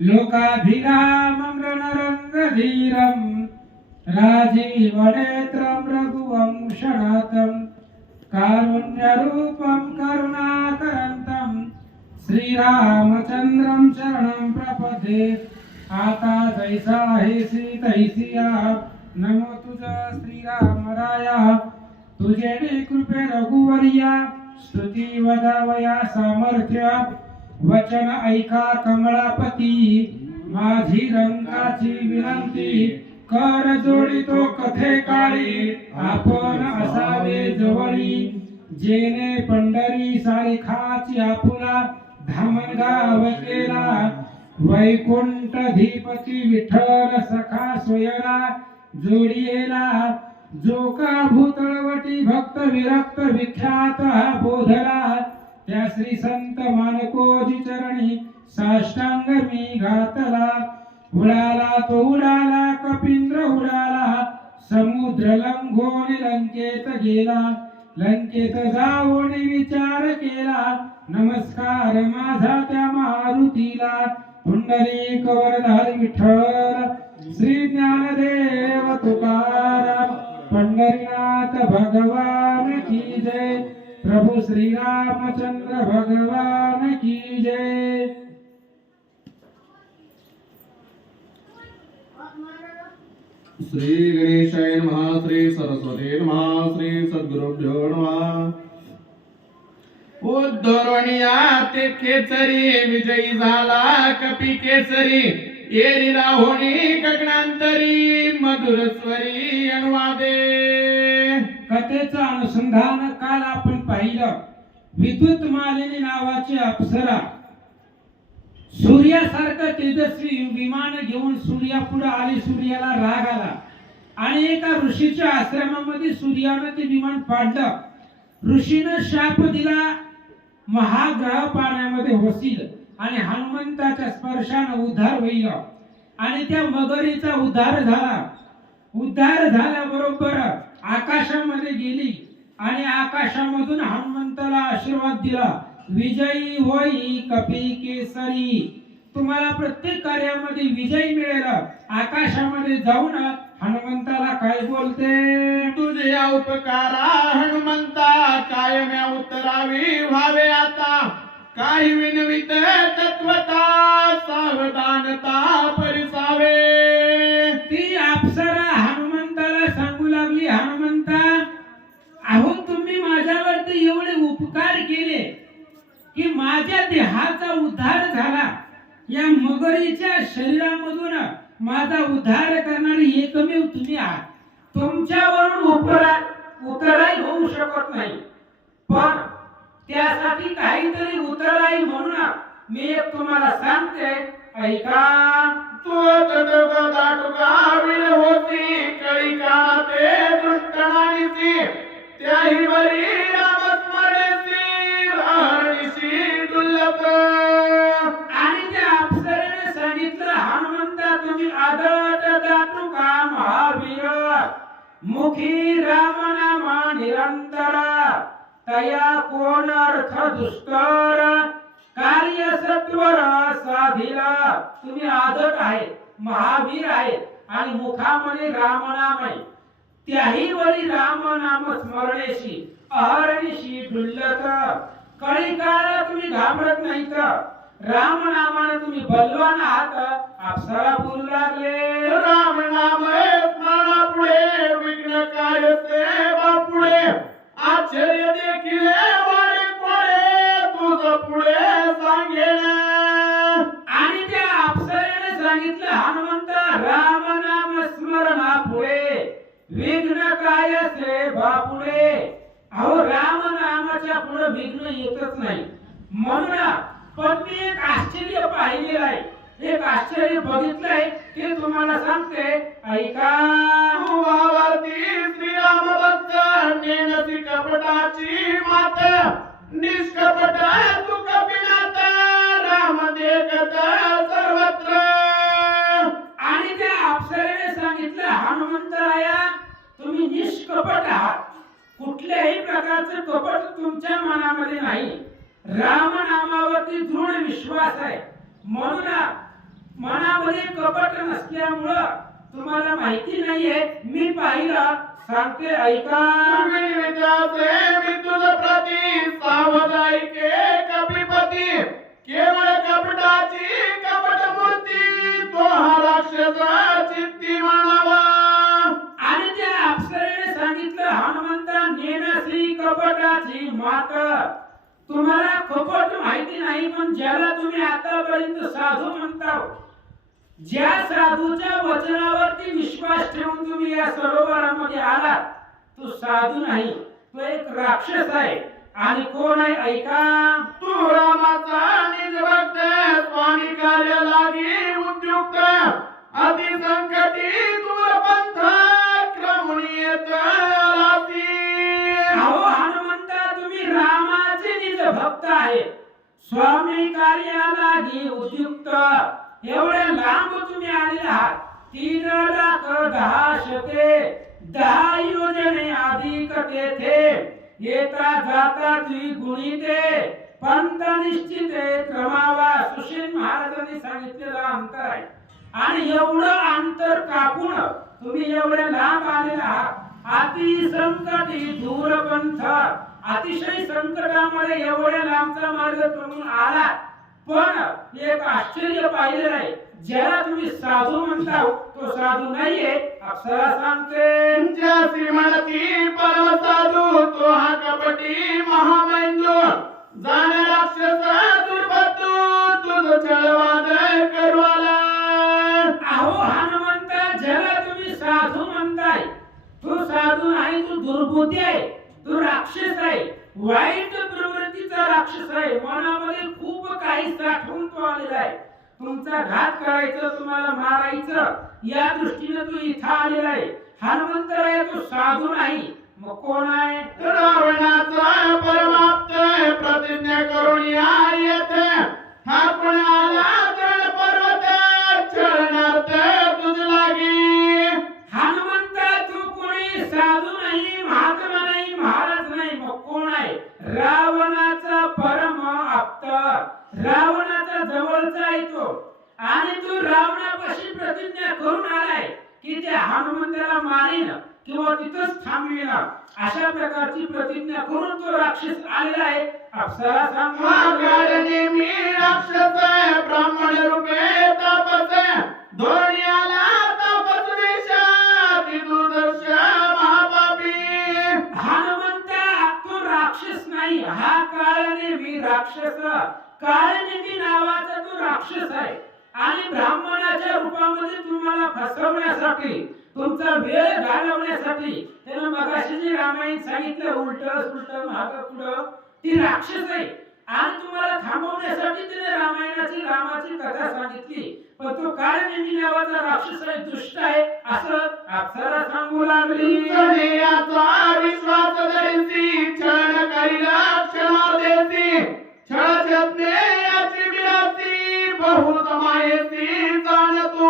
लोकाभिरामं रणरङ्गधीरं राजीवनेत्रं रघुवंशनाथं कारुण्यरूपं करुणाकरन्तं श्रीरामचन्द्रं शरणं प्रपदे। आता जैसा हेसी तैसी आप, नमो तुझा श्रीरामराया। तुझे कृपे रघुवर्या, स्तुती वदावया सामर्थ्य। वचन ऐका कमळापती, माझी रंगाची विनंती। कर जोडितो कथे काळी, आपण असावे जवळी। जेने पंढरी सारिखाची आपुला, धामणगाव केला। वैकुंठधिपती विठ्ठल सखा सोयरा जोडियेला। जो का भूतळवटी भक्त विरक्त विख्यात हा बोधला। त्या श्री संत मानकोजी चरणी साष्टांग मी घातला। उडाला तो उडाला कपिंद्र उडाला, समुद्र लंघोन लंकेत गेला। लंकेत जाऊन विचार केला, नमस्कार माझा त्या मारुतीला। पुंडलिक वरदारी विठ्ठल, श्री ज्ञानदेव तुकाराम। पंढरीनाथ भगवान की जय, प्रभु श्री रामचंद्र भगवान की जय। श्री गणेशाय नमः, श्री सरस्वती नमः, श्री सद्गुरुभ्यो नमः। उद्धरणिया ते केसरी विजयी झाला कपी केसरी। एरी राहोणी गगनांतरी, मधुर स्वरी अनुवादे। कथेचं अनुसंधान काल आपण पाहिलं। विद्युत मालिनी नावाची अप्सरा सूर्यासारखं तेजस्वी विमान घेऊन सूर्यापुढे आली। सूर्याला राग आला आणि एका ऋषीच्या आश्रमामध्ये सूर्यानं ते विमान पाडलं। ऋषीनं शाप दिला, महाग्रह पाण्यामध्ये वसील आणि हनुमंताच्या स्पर्शाने उद्धार होईल। आणि त्या मगरीचा उद्धार झाला। उद्धार झाल्याबरोबर आकाशामध्ये गेली आणि आकाशामधून हनुमंताला आशीर्वाद दिला, विजयी होई कपी केसरी। तुम्हाला प्रत्येक कार्यामध्ये विजय मिळेल। आकाशामध्ये जाऊन हनुमंताला काय बोलते, तुझे उपकारा हनुमंता, कायम उतरावी व्हावे आता। काही विनवित तत्वता, सावधानता परिसावे। ती अप्सरा हनुमंताला सांगू लागली, हनुमंता अहो तुम्ही माझ्यावरती एवढे उपकार केले की माझ्या देहाचा उद्धार झाला। या मगरीच्या शरीरामधून माझा उद्धार करणारी एकमेव तुम्ही आहात। तुमच्यावरून उतराई होऊ शकत नाही, पण त्यासाठी काहीतरी उतराई म्हणून मी एक तुम्हाला सांगते, ऐका। तू दाटुका होती कळी काते दुष्टणानीची, त्याही बरी रामस्मरणेची राहणीशी दुर्लभ। आणि त्या अप्सरेने सांगितलं, हनुमंता तुम्ही आदत दाटुका महावीर, मुखी राम नामा निरंतर। तया कोण अर्थ दुष्कर, कार्य सत्वर साधिला। तुम्ही आदत आहे, महावीर आहे आणि मुखामध्ये रामनाम आहे। त्याही वरी रामनाम स्मरणेशी अहर्निशी डुल्लत। कळी काळाला तुम्ही घाबरत नाही तर रामनामाने तुम्ही बलवान आहात। अप्सरा बोलू लागले, राम नाम स्मरणा पुढे विघ्न काय सेवा पुढे। आश्चर्य देखील वाढे कोडे, तुझ पुढे सांगेन। आणि त्या अप्सरेने सांगितलं, हनुमंत रामनाम स्मरणा पुढे विघ्न काय सेवा पुढे। अहो रामनामाच्या पुढे विघ्न येतच नाही। म्हणून पण मी एक आश्चर्य पाहिलेलं आहे, एक आश्चर्य बघितलंय ते तुम्हाला सांगते, ऐका। वावरती श्रीराम भक्त, नेनसी कपटाची मात। निष्कपट तू कपिनाथ, राम देखत सर्वत्र। आणि त्या अप्सरेने सांगितलं, हनुमंतराया तुम्ही निष्कपट आहात, कुठल्याही प्रकारचं कपट तुमच्या मनामध्ये नाही। राम नामावरती दृढ विश्वास आहे, म्हणून मनामध्ये कपट नसल्यामुळं तुम्हाला माहिती नाहीये. मी पाहिलं, सांगते ऐका. मित्राचे मी तुझ प्रती सावध ऐके कपिपती, केवळ कपटाची कपट मूर्ती तो हा राक्षस चित्ती मानावा. आणि त्या अप्सरेने सांगितलं, हनुमंता नेनसी कपटाची मात. तुम्हाला कपट माहिती नाही, पण ज्याला तुम्ही आतापर्यंत साधू म्हणता, ज्या साधूच्या वचनावरती विश्वास ठेवून तुम्ही या सरोवरामध्ये आलात, तो साधू नाही, तो एक राक्षस आहे. आणि कोण आहे ऐका. तू रामाचा निज भक्त, स्वामी कार्य लागी उद्युक्त, अति संकटी दूर पंथ क्रमणी येत आलासी. अहो हनुमंता, तुम्ही रामाचे निज भक्त आहे, स्वामी कार्याला घे उद्युक्त. एवढे लांब तुम्ही आले आहात. 3,10,10 योजने अधिक तेथे येता जाता तुम्ही गुणिते पंत निश्चिते क्रमावा. सुशील महाराजांनी सांगितलेलं अंतर आहे. आणि एवढं अंतर कापून तुम्ही एवढे लांब आलेला आहात. अति संकटी दूर पंथ, अतिशय संकटामध्ये एवढ्या लांबचा मार्ग तुम्ही आला. पण एक आश्चर्य पाहिलेलं आहे, ज्याला तुम्ही साधू म्हणता तो साधू नाहीये. अप्सरा सांगते, ज्यासी म्हणती परम साधू तो हा कपटी महामैंदू, जाण राक्षस दुर्बद्धू तुझ छळवाद करवाला. अहो हनुमंता, ज्याला तुम्ही साधू म्हणताय तो साधू नाही, तो दुर्बुद्धी आहे, तो राक्षस आहे, वाईट प्रवृत्तीचा राक्षस आहे. मनामध्ये खूप काही साठवून तो आलेला आहे. तुमचा घात करायचं, तुम्हाला मारायचं या दृष्टीने तो इथं आलेला आहे. हनुमंत आहे, तो साधू नाही. मग कोण आहे. रावणाचा परमाप्त प्रतिज्ञा करून या येथे हा कोण आला तृण पर्वत चरणार्थ तुझ लागी. हनुमंता, तू कोणी साधू नाही, महात्मा नाही, महाराज नाही. मग कोण आहे. रावणाचा परम आप्त, रावणाचा जवळचा आहे तो. आणि तू रावणापाशी प्रतिज्ञा करून आलाय की त्या हनुमंताला मारीन किंवा तिथंच थांबवीन, अशा प्रकारची प्रतिज्ञा करून तो राक्षस आलेला आहे. अप्सरा सांगा. मी राक्षस ब्राह्मण रूपे तापस, धोरणी आला तापस वेशाती दुर्दर्श महापापी. हनुमंता, तो राक्षस नाही, हा काळनेमी राक्षस. काळनेमी नावाचा तो राक्षस आहे. आणि ब्राह्मणाच्या रूपामध्ये तुम्हाला फसवण्यासाठी, तुमचा वेळ घालवण्यासाठी त्यानं मगाशी जे रामायण सांगितलं, उलट सुलट मागं पुढं, ती राक्षस आहे. आणि तुम्हाला थांबवण्यासाठी त्याने रामाची कथा सांगितली. पण तो काळनेमी नावाचा राक्षस आहे, दुष्ट आहे, असं अप्सरा सांगू लागली. याचा विश्वास धरिसी क्षण करीला क्षणार्धेसी, छळ छत्ने याची विलासी बहुत मायेसी जाण तू.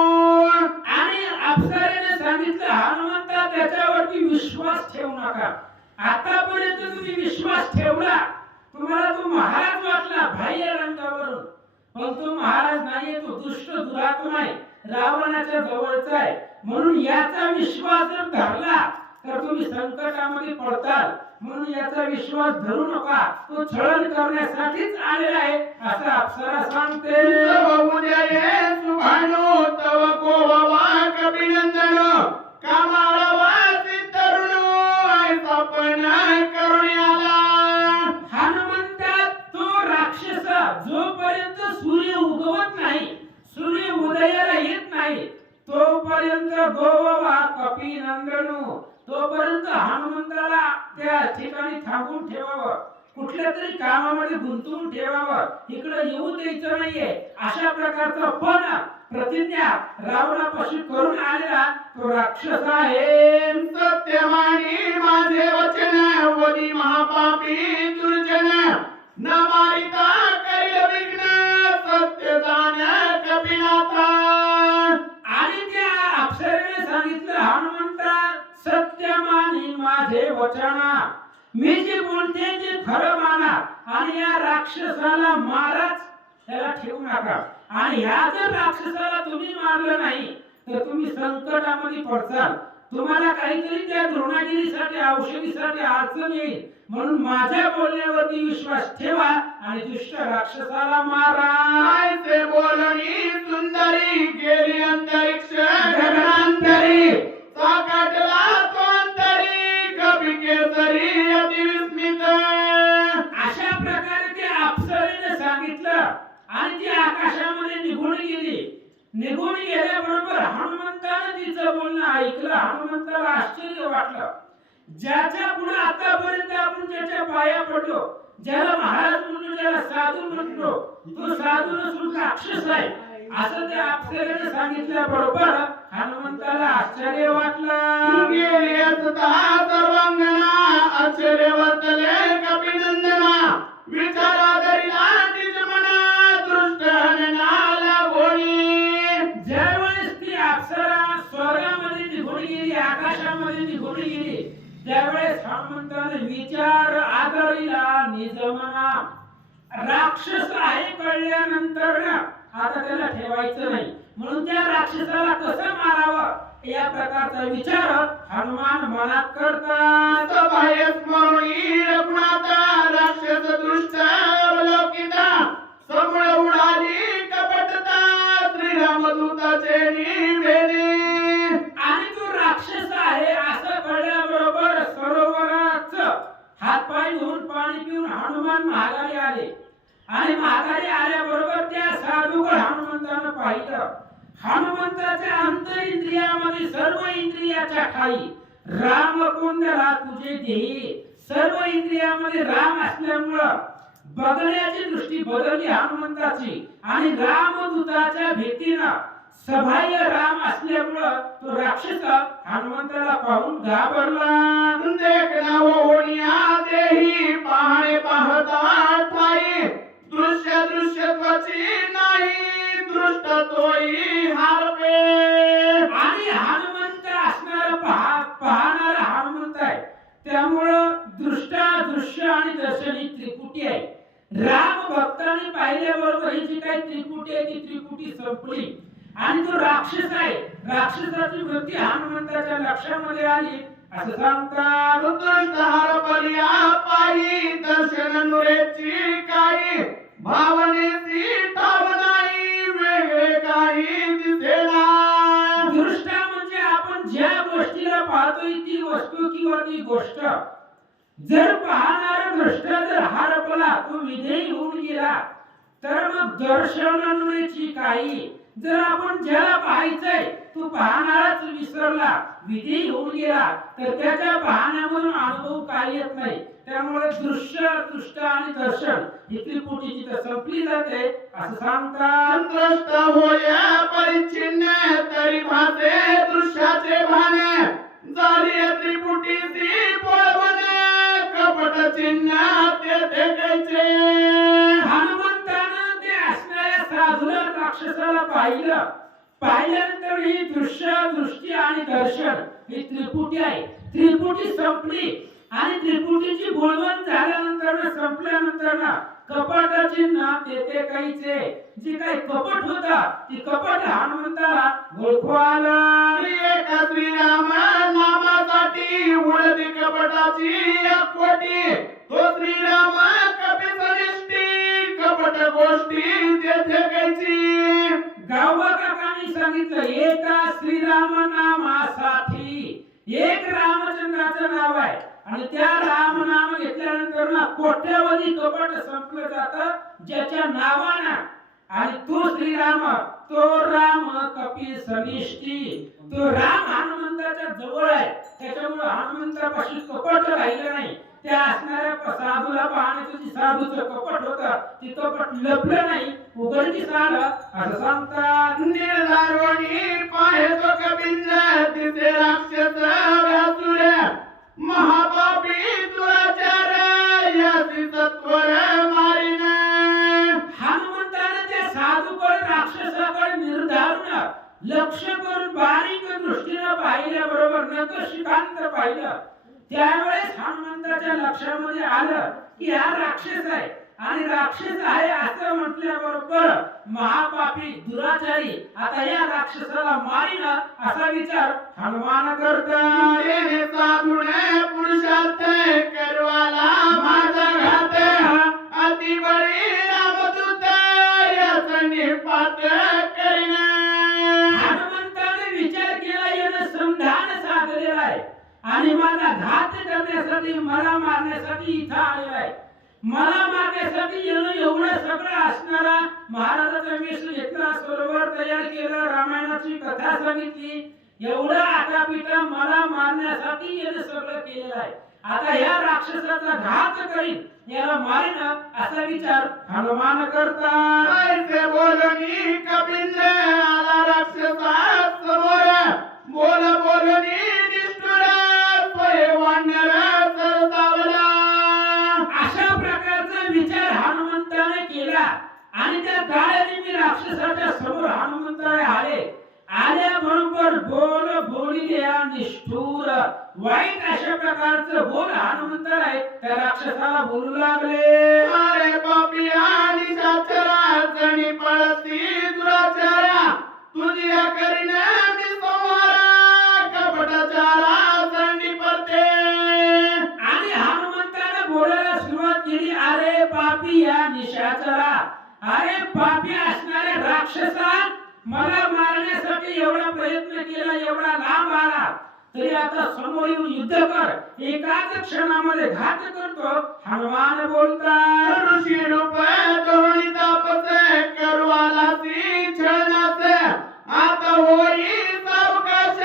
आणि अप्सरेने सांगितलं, हनुमंता त्याच्यावरती विश्वास ठेवू नका. आतापर्यंत तुम्ही विश्वास ठेवला, तुम्हाला तो महाराज वाटला बाह्य रंगावरून, पण तो महाराज नाहीये, तो दुष्ट दुरात्मा आहे, रावणाच्या जवळचा आहे. म्हणून याचा विश्वास जर धरला तर तुम्ही संकटामध्ये पडताल. म्हणून याचा विश्वास धरू नका, तो छळण करण्यासाठीच आलेला आहे, असं अप्सरा सांगते. उद्या ये सुभानो तव कोवा कपिनंदन, कामाळवा तरुण सपन करून आला. हनुमंता, तो राक्षस जोपर्यंत सूर्य उगवत नाही, सूर्य उदयाला येत नाही, तोपर्यंत गोवा कपिनंदनू, तोपर्यंत हनुमंताला त्या ठिकाणी थांबून ठेवावं, कुठल्या तरी कामामध्ये गुंतवून ठेवावं, इकडे येऊ द्यायचं नाहीये. अशा प्रकारचा पण प्रतिज्ञा रावणापाशी करून आलेला तो राक्षस आहे. सत्यवाणी माझे वचन, वदी महापापी दुर्जन, न मारिता करील विघ्न, सत्य जाण कपिनाथा. आणि त्या अप्सरेने सांगितलं, हनुमंता सत्यमानी माझे वचन, मी जे बोलते ते खरं माना आणि या राक्षसाला माराच, त्याला ठेवू नका. आणि ह्या जर राक्षसाला तुम्ही मारलं नाही तर तुम्ही संकटामध्ये पडचाल, तुम्हाला काहीतरी त्या द्रोणागिरीसाठी औषधीसाठी अडचण येईल, म्हणून माझ्या बोलण्यावरती विश्वास ठेवा आणि दुष्ट राक्षसाला मारा. ऐसे बोलणी सुंदरी गेली अंतरिक्ष गगनांतरी साकाटला तो अंतरी कवी केसरी अति विस्मित. अशा प्रकारे ते अप्सरेने सांगितलं आणि ती आकाशामध्ये निघून गेली. निघून गेल्याबरोबर हनुमंताने तिचं बोलणं ऐकलं. हनुमंताला आश्चर्य वाटलं. ज्याच्या पुढे आतापर्यंत आपण ज्याच्या पाया पडलो, ज्याला महाराज म्हणलो, ज्याला साधू म्हणलो, तो साधू नसून राक्षस आहे असं त्या अप्सरेने सांगितल्याबरोबर हनुमंताला आश्चर्य वाटलं. गेली असता सर्वांगणा आश्चर्य वर्तले कपिनंदना. विचारा करीला निज मना दृष्ट हननाला घोडी. ज्यावेळेस ती अप्सरा स्वर्गामध्ये निघून गेली, आकाशामध्ये निघून गेली, त्यावेळेस हनुमंताने विचार आदरिला निजमना. राक्षस आहे कळल्यानंतर ना आता त्याला ठेवायचं नाही, म्हणून त्या राक्षसाला कसं मारावं या प्रकारचा विचार हनुमान मनात करतात. सभाय स्मरणी रघुनाथा राक्षस दृष्ट अवलोकिता. समळ उडाली कपटता श्रीरामदूताचे निवेदे. आणि तो राक्षस आहे असं कळल्याबरोबर सरोवराचं हातपाय धुवून पाणी पिऊन हनुमान माघारी आले. आणि माघारी आल्याबरोबर त्या साधूकडे हनुमंतानं पाहिलं. हनुमंताच्या अंतरिंद्रियामध्ये सर्व इंद्रियाच्या ठाई राम कोंडला तुझे देही. सर्व इंद्रियामध्ये राम असल्यामुळं बघण्याची दृष्टी बदलली हनुमंताची आणि रामदूताच्या भीतीनं सभाय राम असल्यामुळं तो राक्षस हनुमंताला पाहून घाबरला. देखना ओढिया देही पाहणे पाहता ठाई. दृश्य दृश्यत्वाची नाही दृष्ट तोही हारवे. आणि हनुमंत असणार पाहणारा हनुमंत आहे, त्यामुळं दृश्य आणि दर्शन ही त्रिपुटी आहे. राम भक्तांनी पाहिल्याबरोबर ही जी काही त्रिपुटी आहे ती त्रिपुटी संपली आणि तो राक्षस आहे. राक्षसाची वृत्ती हनुमंताच्या लक्षामध्ये आली असं सांगतात. दृष्ट हरपल्या पायी दर्शन नुरेची काही. भावनेची ठाव नाही वेगळे काही दिसेना. दृष्टा म्हणजे आपण ज्या गोष्टीला पाहतोय ती वस्तू किंवा ती गोष्ट. जर पाहणारा दृष्ट जर हरपला, तो विधेयी होऊन गेला, तर मग दर्शनाची काही. जर आपण ज्याला पाहायचंय तो पाहणाराच विसरला, विधेयी होऊन गेला, तर त्याच्या पाहण्यामधून अनुभव काही येत नाही. त्यामुळे दृश्य दृष्ट आणि दर्शन ही त्रिपुटी जिथे संपली जाते असं सांगतात. दृष्ट होय परिच्छिन्न तरी भासे दृश्याचे भाने. झाली त्रिपुटीची पळवणे कपट चिन्ह ते देखायचे. हनुमंतानं ते असणाऱ्या साधूला राक्षसाला पाहिलं. पाहिल्यानंतर ही दृश्य दृष्टी आणि दर्शन ही त्रिपुटी आहे. त्रिपुटी संपली आणि त्रिपुटीची बोलवण झाल्यानंतर संपल्यानंतर ना कपट चिन्ह तेथे काहीचे. जी काही कपट होता ती कपट हनुमंताला ओळखू आलं. एका श्रीराम नामासाठी उडती कपटाची अकोटी. तो श्रीराम कपिसनिष्ठी कपट गोष्टी तेथे कायची. गावबा काकांनी सांगितलं एका श्रीराम नामासाठी. एक रामचंद्राचं नाव आहे आणि त्या राम नाम घेतल्यानंतर ना कोट्यावधी कपट संपलं जातं ज्याच्या नावानं. आणि तो श्रीराम, तो राम कपिसनिष्ठी, तो राम हनुमंताच्या जवळ आहे. त्याच्यामुळे हनुमंतापाशी कपट राहिलं नाही. त्या असणाऱ्या साधूला पाहण्याचं जी साधूचं कपट होतं ते कपट लपलं नाही, उघडकीस आलं असं सांगतात. निर्धारवणी पाहेतो कपिंद तिथे राक्षस व्यासुर. महापापी दुराचार यासी सत्वर मारिन. हनुमंताने त्या साधूकडे राक्षसाकडे निर्धारून लक्ष करून बारीक दृष्टीने पाहिल्याबरोबर नतशिकांत पाहिलं. त्यावेळेस हनुमंताच्या लक्षामध्ये आलं की हा राक्षस आहे आणि राक्षस आहे असं म्हटल्याबरोबर महापापी दुराचारी आता या राक्षसाला मारीन असा विचार हनुमान करतात. तेने साधुने पुरुषार्थ करवाला माझा घात अति बळी रामदूत याचा निपात करीन. हनुमंताने विचार केला यानं संधान साधलेला आहे आणि माझा घात करण्यासाठी मला मारण्यासाठी इथं आलेला आहे. मला मारण्यासाठी यानं एवढं सगळं असणारा महाराजाचा वेश घेतला, सरोवर तयार केलं, रामायणाची कथा सांगितली, एवढं आटापिटा मला मारण्यासाठी यानं सगळं केलेलं आहे. आता या राक्षसाचा घात करीन, याला मारीन असा विचार हनुमान करतात. ऐसे बोलणी कपिल आला राक्षसा समोर बोलणी निष्ठुर स्वय वानर सरसावला. अशा प्रकारचा विचार हनुमंताने केला आणि त्या काळाने राक्षसाच्या समोर हनुमंताने आल्याबरोबर बोलिले निष्ठुर वाईट अशा प्रकारचं बोल हनुमंताने त्या राक्षसाला बोलू लागले. अरे पापिया निशाचरा जणी पळती दुराचारा तुझ्या करीने मी संहार कपटाचारा संडी पडते. आणि हनुमंताने बोलायला सुरुवात केली. अरे पापी या निशाचरा, अरे पापी असणारे राक्षसा, मला मारण्यासाठी एवढा प्रयत्न केला, एवढा लांब आला, तरी आता समोर येऊन युद्ध कर, एकाच क्षणामध्ये घात करतो. हनुमान बोलतात. ऋषी रूप दोन्ही तापस करवाला ती छळनास आता होई सावकाश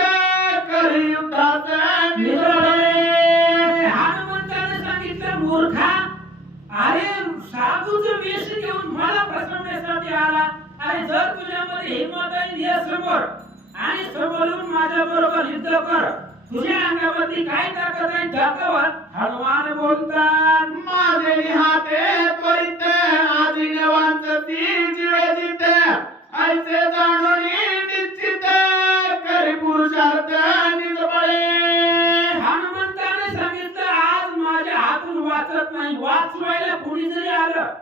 कर युद्धात निजळे. हनुमंताने सांगितलं, मूर्खा, अरे साधूचं वेश घेऊन मला फसवण्यासाठी आला. अरे जर तुझ्यामध्ये हिंमत आहे ये समोर आणि समोर येऊन माझ्या बरोबर युद्ध कर. तुझ्या अंगावरती काय ताकद आहे दाखव. हनुमान बोलतात. माझे हाते त्वरित आजी वांचती जीव जिते ऐसे जाणून निश्चित करी पुरुषार्थ निजबळे. हनुमंताने सांगितलं, आज माझ्या हातून वाचत नाही. वाचवायला कोणी जरी आलं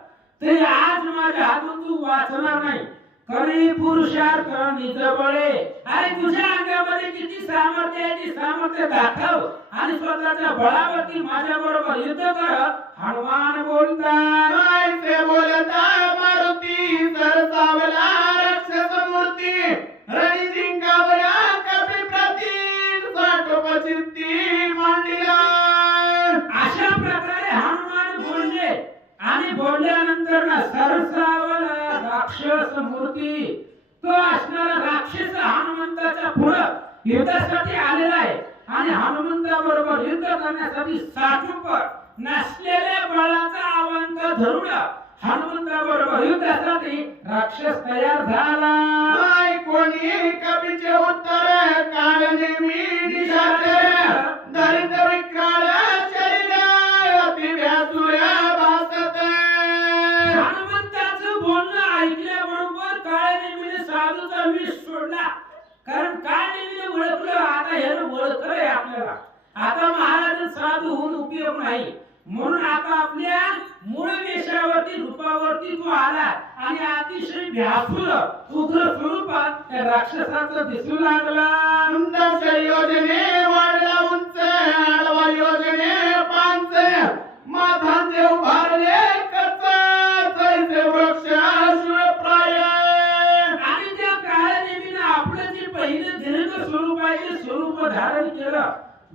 तरी आज माझ्या हातून तू वाचणार नाही. करी पुरुषार्थ निजबळे. अरे तुझ्या अंगामध्ये किती सामर्थ्य आहे, ती सामर्थ्य दाखव आणि स्वतःच्या बळावरती माझ्या बरोबर युद्ध कर. हनुमान बोलतात. ऐसे बोलता मारुती सरसावला राक्षस मूर्ती रणी जिंकावया कपी प्रती साठोपचित्ती मांडिला. अशा प्रकारे हनुमान बोलले आणि बोलल्यानंतर ना सरसावला राक्षस मूर्ती, तो असणारा राक्षस हनुमंताच्या पुढं युद्धासाठी आलेला आहे आणि हनुमंताबरोबर युद्ध करण्यासाठी साठूपर नसलेल्या बळाचा अवंत धरून हनुमंताबरोबर युद्धासाठी राक्षस तयार झाला. कोणी कवीचे उत्तर काढणे मी निशाचर दरिद्र विकाळ शरीर अति व्यासुर भासत. हनुमंताचं बोलणं ऐकल्याबरोबर काळनेमीने साधूचा विष सोडला. कारण काळनेमीने ओळखलं, आता ह्यानं ओळखलंय आपल्याला, आता महाराज साधू होऊन उपयोग नाही. म्हणून आता आपल्या मूळ वेशावरती रूपावरती तो आला आणि अतिशय व्याकुळ उग्र स्वरूपात त्या राक्षसाचं दिसू लागला. दश योजने वाढला उंच आडवा योजने पांच माथांचे उभारले कच जैसे वृक्ष शूळप्राय. आणि त्या काळनेमीने आपलं जे पहिलं दीर्घ स्वरूप आहे ते स्वरूप धारण केलं.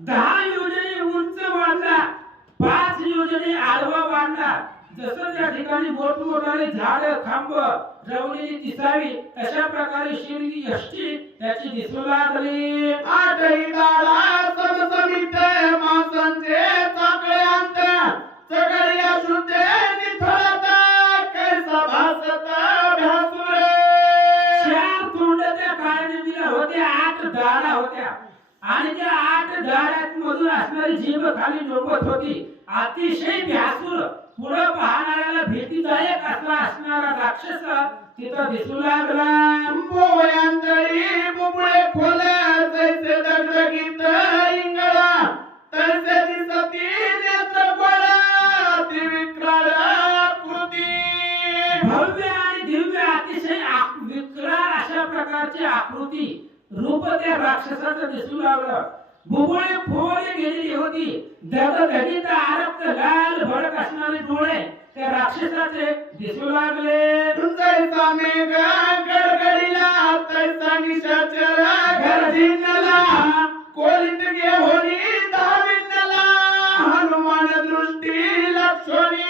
10 योजने उंच वाढला, 5 योजने आडवा वाढला. जसं त्या ठिकाणी मोठमोठाले झाड खांब रवलेली दिसावी तशा प्रकारे शिरली यष्टी त्याची दिसू लागली. आठही दाडा समसमित मासांचे चाकळे अंत सगळी अशुद्ध निथळत कैसा भासत भ्यासुर. 4 तोंड त्या काळनेमीला होते, 8 दाढा होत्या आणि त्या 8 दाढ्यात मधून असणारी जीभ खाली डोंबत होती. अतिशय भ्यासुर, पुढे पाहणाऱ्याला भीतीदायक असा असणारा राक्षस तिथं दिसू लागला. भोवयांतळी बुबळे खोल जैसे दगडगीत इंगळा तैसे दिसती नेत्र गोळा अति विक्राळ कृती. प्रकारची आकृती रूप त्या राक्षसाचं दिसू लागलं. बुबुळे फोडले गेलेली होती. धगधगीत आरक्त लाल भडक असणारे डोळे त्या राक्षसाचे दिसू लागले. जैसा मेघ गडगडीला तैसा निशाचर गर्जिनला कोलित घेऊनी धाविनला हनुमान दृष्टी लक्षणी.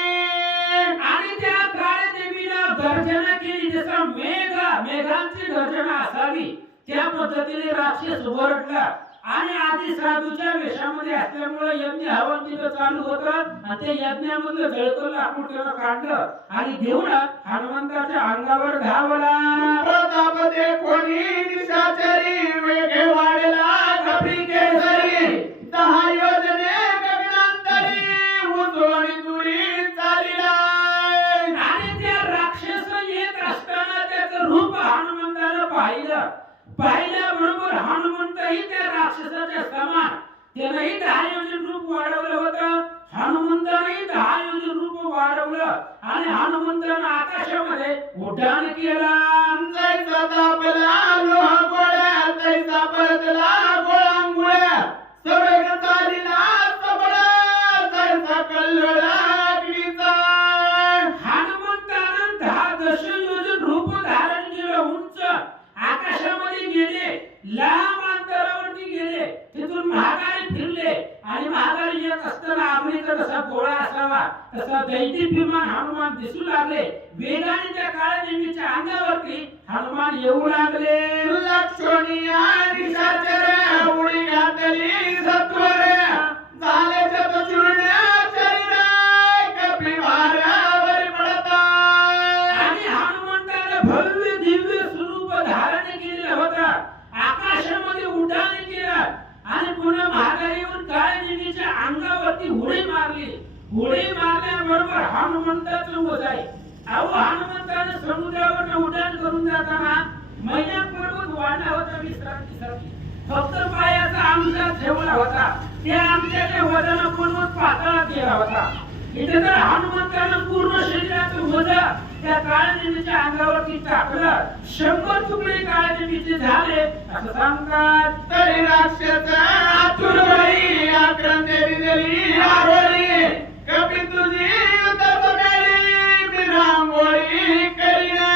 आणि त्या काळ्या देवीला गर्जना केली जसा मेघांची गर्जना असावी त्या पद्धतीने राक्षस ओरडला. आणि आधी साधूच्या वेशामध्ये असल्यामुळे यज्ञ हवन तिथं चालू होतं आणि त्या यज्ञामधलं जळकं लाकूड त्यानं काढलं आणि घेऊन हनुमंताच्या अंगावर धावला. प्रताप देखोनी निशाचरी वेगे वाढला कपी केसरी 10 योजने गगनांतरी उजळणी दुरी चालिला. आणि त्या राक्षस येत असताना त्याचं रूप हनुमंतानं पाहिल्याबरोबर हनुमंतही त्या राक्षसाच्या समान त्यानंही 10 योजन रूप वाढवलं होतं. हनुमंतानंही 10 योजन रूप वाढवलं आणि हनुमंतानं आकाशामध्ये उड्डाण केलं. जैसा तापला लोह गोळ्या तैसा परतला गोळांगुळ्या सवेग चालिला सबळ जैसा कल्लोळ अग्नीचा. हनुमंतानं 10 योजन रूप धारण केलं. उंच आकाशामध्ये गेले, लांब अंतरावरती गेले, तिथून महागारी फिरले आणि महागारी येत असताना आपणीचा जसा गोळा असावा तसा दैत्य विमान हनुमान दिसू लागले. वेगाने त्या काळ्या देवीच्या अंगावरती हनुमान येऊ लागले. लक्षणीय निशाचर उडी घातली सत्वर झाले चतुर्ण शरीर कपिवाऱ्यावर पडता. आणि हनुमंतानं भव्य दिव्य स्वरूप धारण केलेलं होतं. आकाशामध्ये उड्डाण केलं आणि पुन्हा महागारी येऊन काळ्या देवीच्या अंगावरती उडी मारली. उडी मारल्याबरोबर हनुमंताचं वजाई. अहो हनुमंतानं समुद्रावर उड्डाण करून जाताना मैदान पर्वत वाढला होता विश्रांतीसाठी. फक्त पायाचा आमचा ठेवला होता. त्या आमच्याच्या वजन पर्वत पातळात गेला होता. इथे तर हनुमंतानं पूर्ण शरीराचं वजन त्या काळ्या देवीच्या अंगावरती टाकलं. 100 तुकडे काळ्या देवीचे झाले असं सांगतात. तरी राक्षस आतुरवळी आक्रंदेवी दिली आरोळी कपी तुझी युद्धमेळी बिरांगोळी करीने.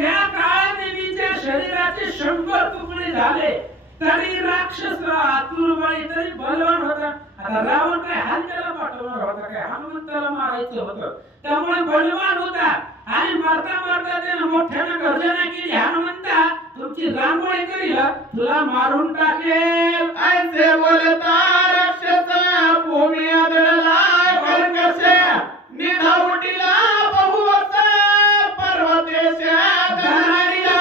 त्या काळ्या देवीच्या शरीराचे 100 तुकडे झाले तरी राक्षस आतुरवळी तरी बलवान होता. आता रावण काय हल्ल्याला पाठवणार होता काय? हनुमंताला मारायचं होतं. त्यामुळे बलवान होता आणि मारता त्यानं मोठ्यानं गर्जना केली. हनुमंता तुमची रांगोळी करील, तुला मारून टाकेल. ऐसे बोलता राक्षस भूमी आदळला कर्कश निधा उठिला बहुवत्स पर्वतेश धरणीला.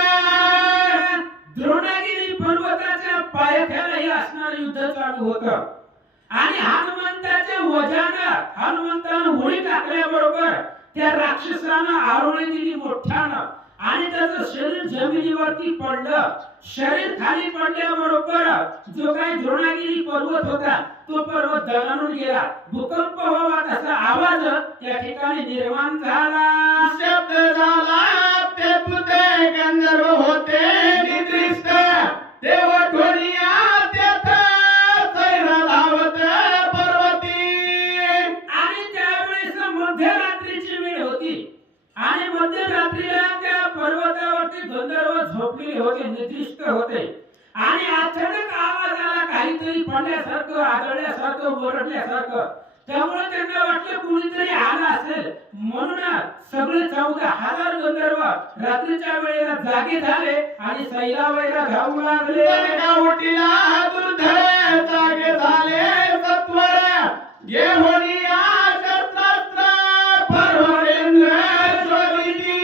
द्रोणागिरी पर्वताच्या पायथ्यालाही असणारं युद्ध चालू होतं आणि हनुमंतानं उडी टाकल्याबरोबर त्या राक्षसानं आरोळी दिली मोठ्यानं आणि त्याचं शरीर जमिनीवरती पडलं. शरीर खाली पडल्याबरोबर जो काही द्रोणागिरी पर्वत होता तो पर्वत दणाणून गेला. भूकंप व्हावा तसा आवाज त्या ठिकाणी निर्माण झाला. शब्द झाला ते पुते गंधर्व होते निद्रिस्त देव ध्वनिया तेथ सैरा धावत पर्वती. आणि त्यावेळेस मध्यरात्रीची वेळ होती आणि मध्यरात्रीला त्या पर्वतावरती गंधर्व झोपलेले होते, निद्रिस्त होते आणि अचानक आवाज आला काहीतरी पडल्यासारखं, आदळल्यासारखं, ओरडल्यासारखं. त्यामुळे त्यांना वाटलं कुणीतरी आला असेल. म्हणून सगळे 14,000 गंधर्व रात्रीच्या वेळेला जागे झाले आणि सैरावैरा धावू लागले. उठिला दुर्धर जागे झाले सत्वर घेऊनी शस्त्रास्त्र पर्वतेंद्र ज्वलिती.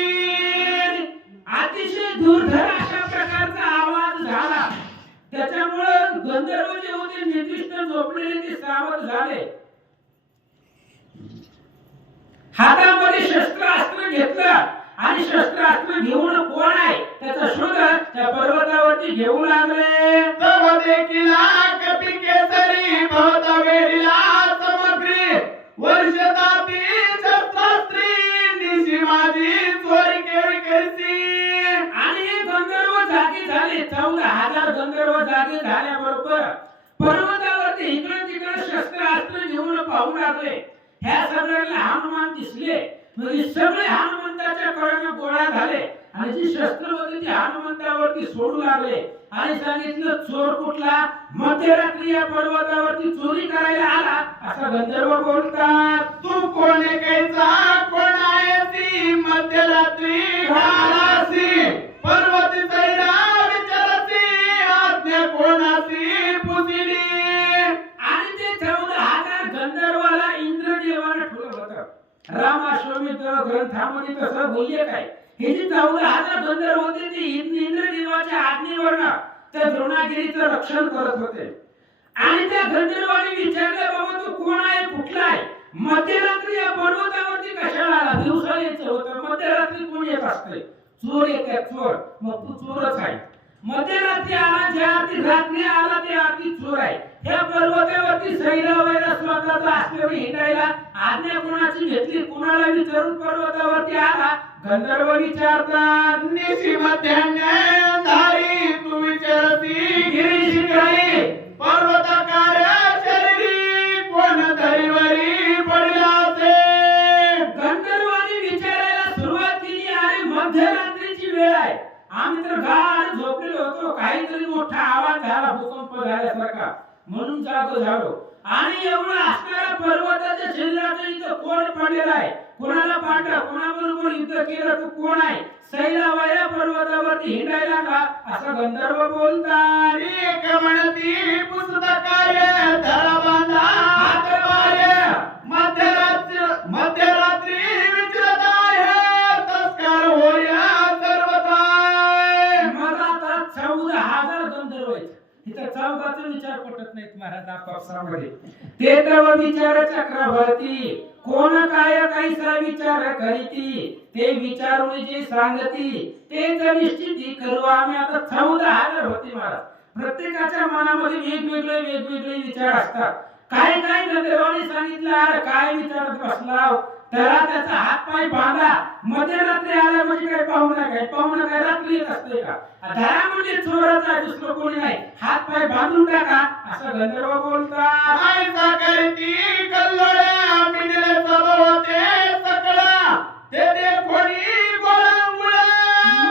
अतिशय दुर्धर अशा प्रकारचा आवाज झाला. त्याच्यामुळे गंधर्व जे होते निद्रिस्त झोपलेले ते सावध झाले. हातामध्ये शस्त्रास्त्र घेतलं आणि शस्त्रास्त्र घेऊन कोण आहे त्याचा शोध त्या पर्वतावरती घेऊ लागले. तव देखिला कपी केसरी भवता वेढिला समग्री वर्षताती शस्त्रास्त्री निशी माझी चोरी केली करसी. आणि गंधर्व आणि 14,000 गंधर्व जागे झाल्याबरोबर पर्वतावरती इकडे तिकडे शस्त्रास्त्र घेऊन पाहू लागले. ह्या सगळ्याला हनुमान दिसले. म्हणजे सगळे हनुमंताच्या कडेने गोळा झाले आणि जी शस्त्र होती ती हनुमंतावरती सोडू लागले आणि सांगितलं, चोर कुठला? मध्यरात्री या पर्वतावरती चोरी करायला आला असा गंधर्व बोलतात. तू कोणी कैसा कोण आहेसी मध्यरात्री घालासी पर्वती सैरा विचारसी आज्ञा कोणासी पुसिली. आणि ते 14,000 गंधर्वाला इंद्रदेवाने ठेवलं होतं. रामाश्वमेध ग्रंथामध्ये तसं बोलले काय, हे जे 14,000 गंधर्व होते ते इंद्रदेवाच्या आज्ञेवरनं त्या द्रोणागिरीचं रक्षण करत होते. आणि त्या गंधर्वाने विचारलं, बाबा तू कोण आहे, कुठला आहे? मध्यरात्री या पर्वतावरती कशाला आला? दिवसा यायचं होतं, मध्यरात्री कोण येत असते? चोर येतात, चोर. मग तू चोरच आहे. मध्यरात्री आला, ज्या आधी रात्री आला ते आधी चोर आहे. ह्या पर्वतावरती सैरावायला स्वतःचा अस्त्र हिंडायला आज्ञा कोणाची घेतली? कोणाला विचारून पर्वतावरती आला? गंधर्व विचारतात. निशी मध्यान्ह अंधारी तू विचारती गिरीशी काही पर्वताकार शरीरी कोण धरीवरी पडलासे. गंधर्वांनी विचारायला सुरुवात केली. अरे मध्यरात्रीची वेळ आहे, आम्ही तर गाढ झोपलेलो होतो, काहीतरी मोठा आवाज झाला भूकंप झाल्यासारखा, म्हणून जागो झालो. आणि एवढं असणारा पर्वताच्या शरीराचं इथं कोण पडलेला आहे? कोणाला पाडलं? कोणाबरोबर युद्ध केलं? तू कोण आहे? सैरावया पर्वतावरती हिंडायला का? असं गंधर्व बोलतात. एक म्हणती पुस्तकाय धरा बांधा हात पाय मध्यरात्री विचरत आहे तस्कर होया सर्वथा. मग आता 14,000 गंधर्व आहेत. इथं चौघाचा विचार पटत नाहीत महाराज आपापसामध्ये. ते तव विचार चक्रवर्ती कोण काय कैसा विचार करीती, ते विचारून जे सांगती तेच निश्चिती करू आम्ही. आता 14,000 होते महाराज. प्रत्येकाच्या मनामध्ये वेगवेगळे विचार असतात. काय काय गंधर्वांनी सांगितलं, अरे काय विचारत बसला? त्याला त्याचा हात पाय बांधा. मध्यरात्री आला म्हणजे काय पाहुणा? काय पाहुणा काय रात्री येत असते का? धरा म्हणजे चोराचा आहे, दुसरं कोणी नाही. हात पाय बांधून टाका असं गंधर्व बोलतात. ऐसा करती कल्लोळ्या मिळले सब होते सकळा ते कोणी गोळा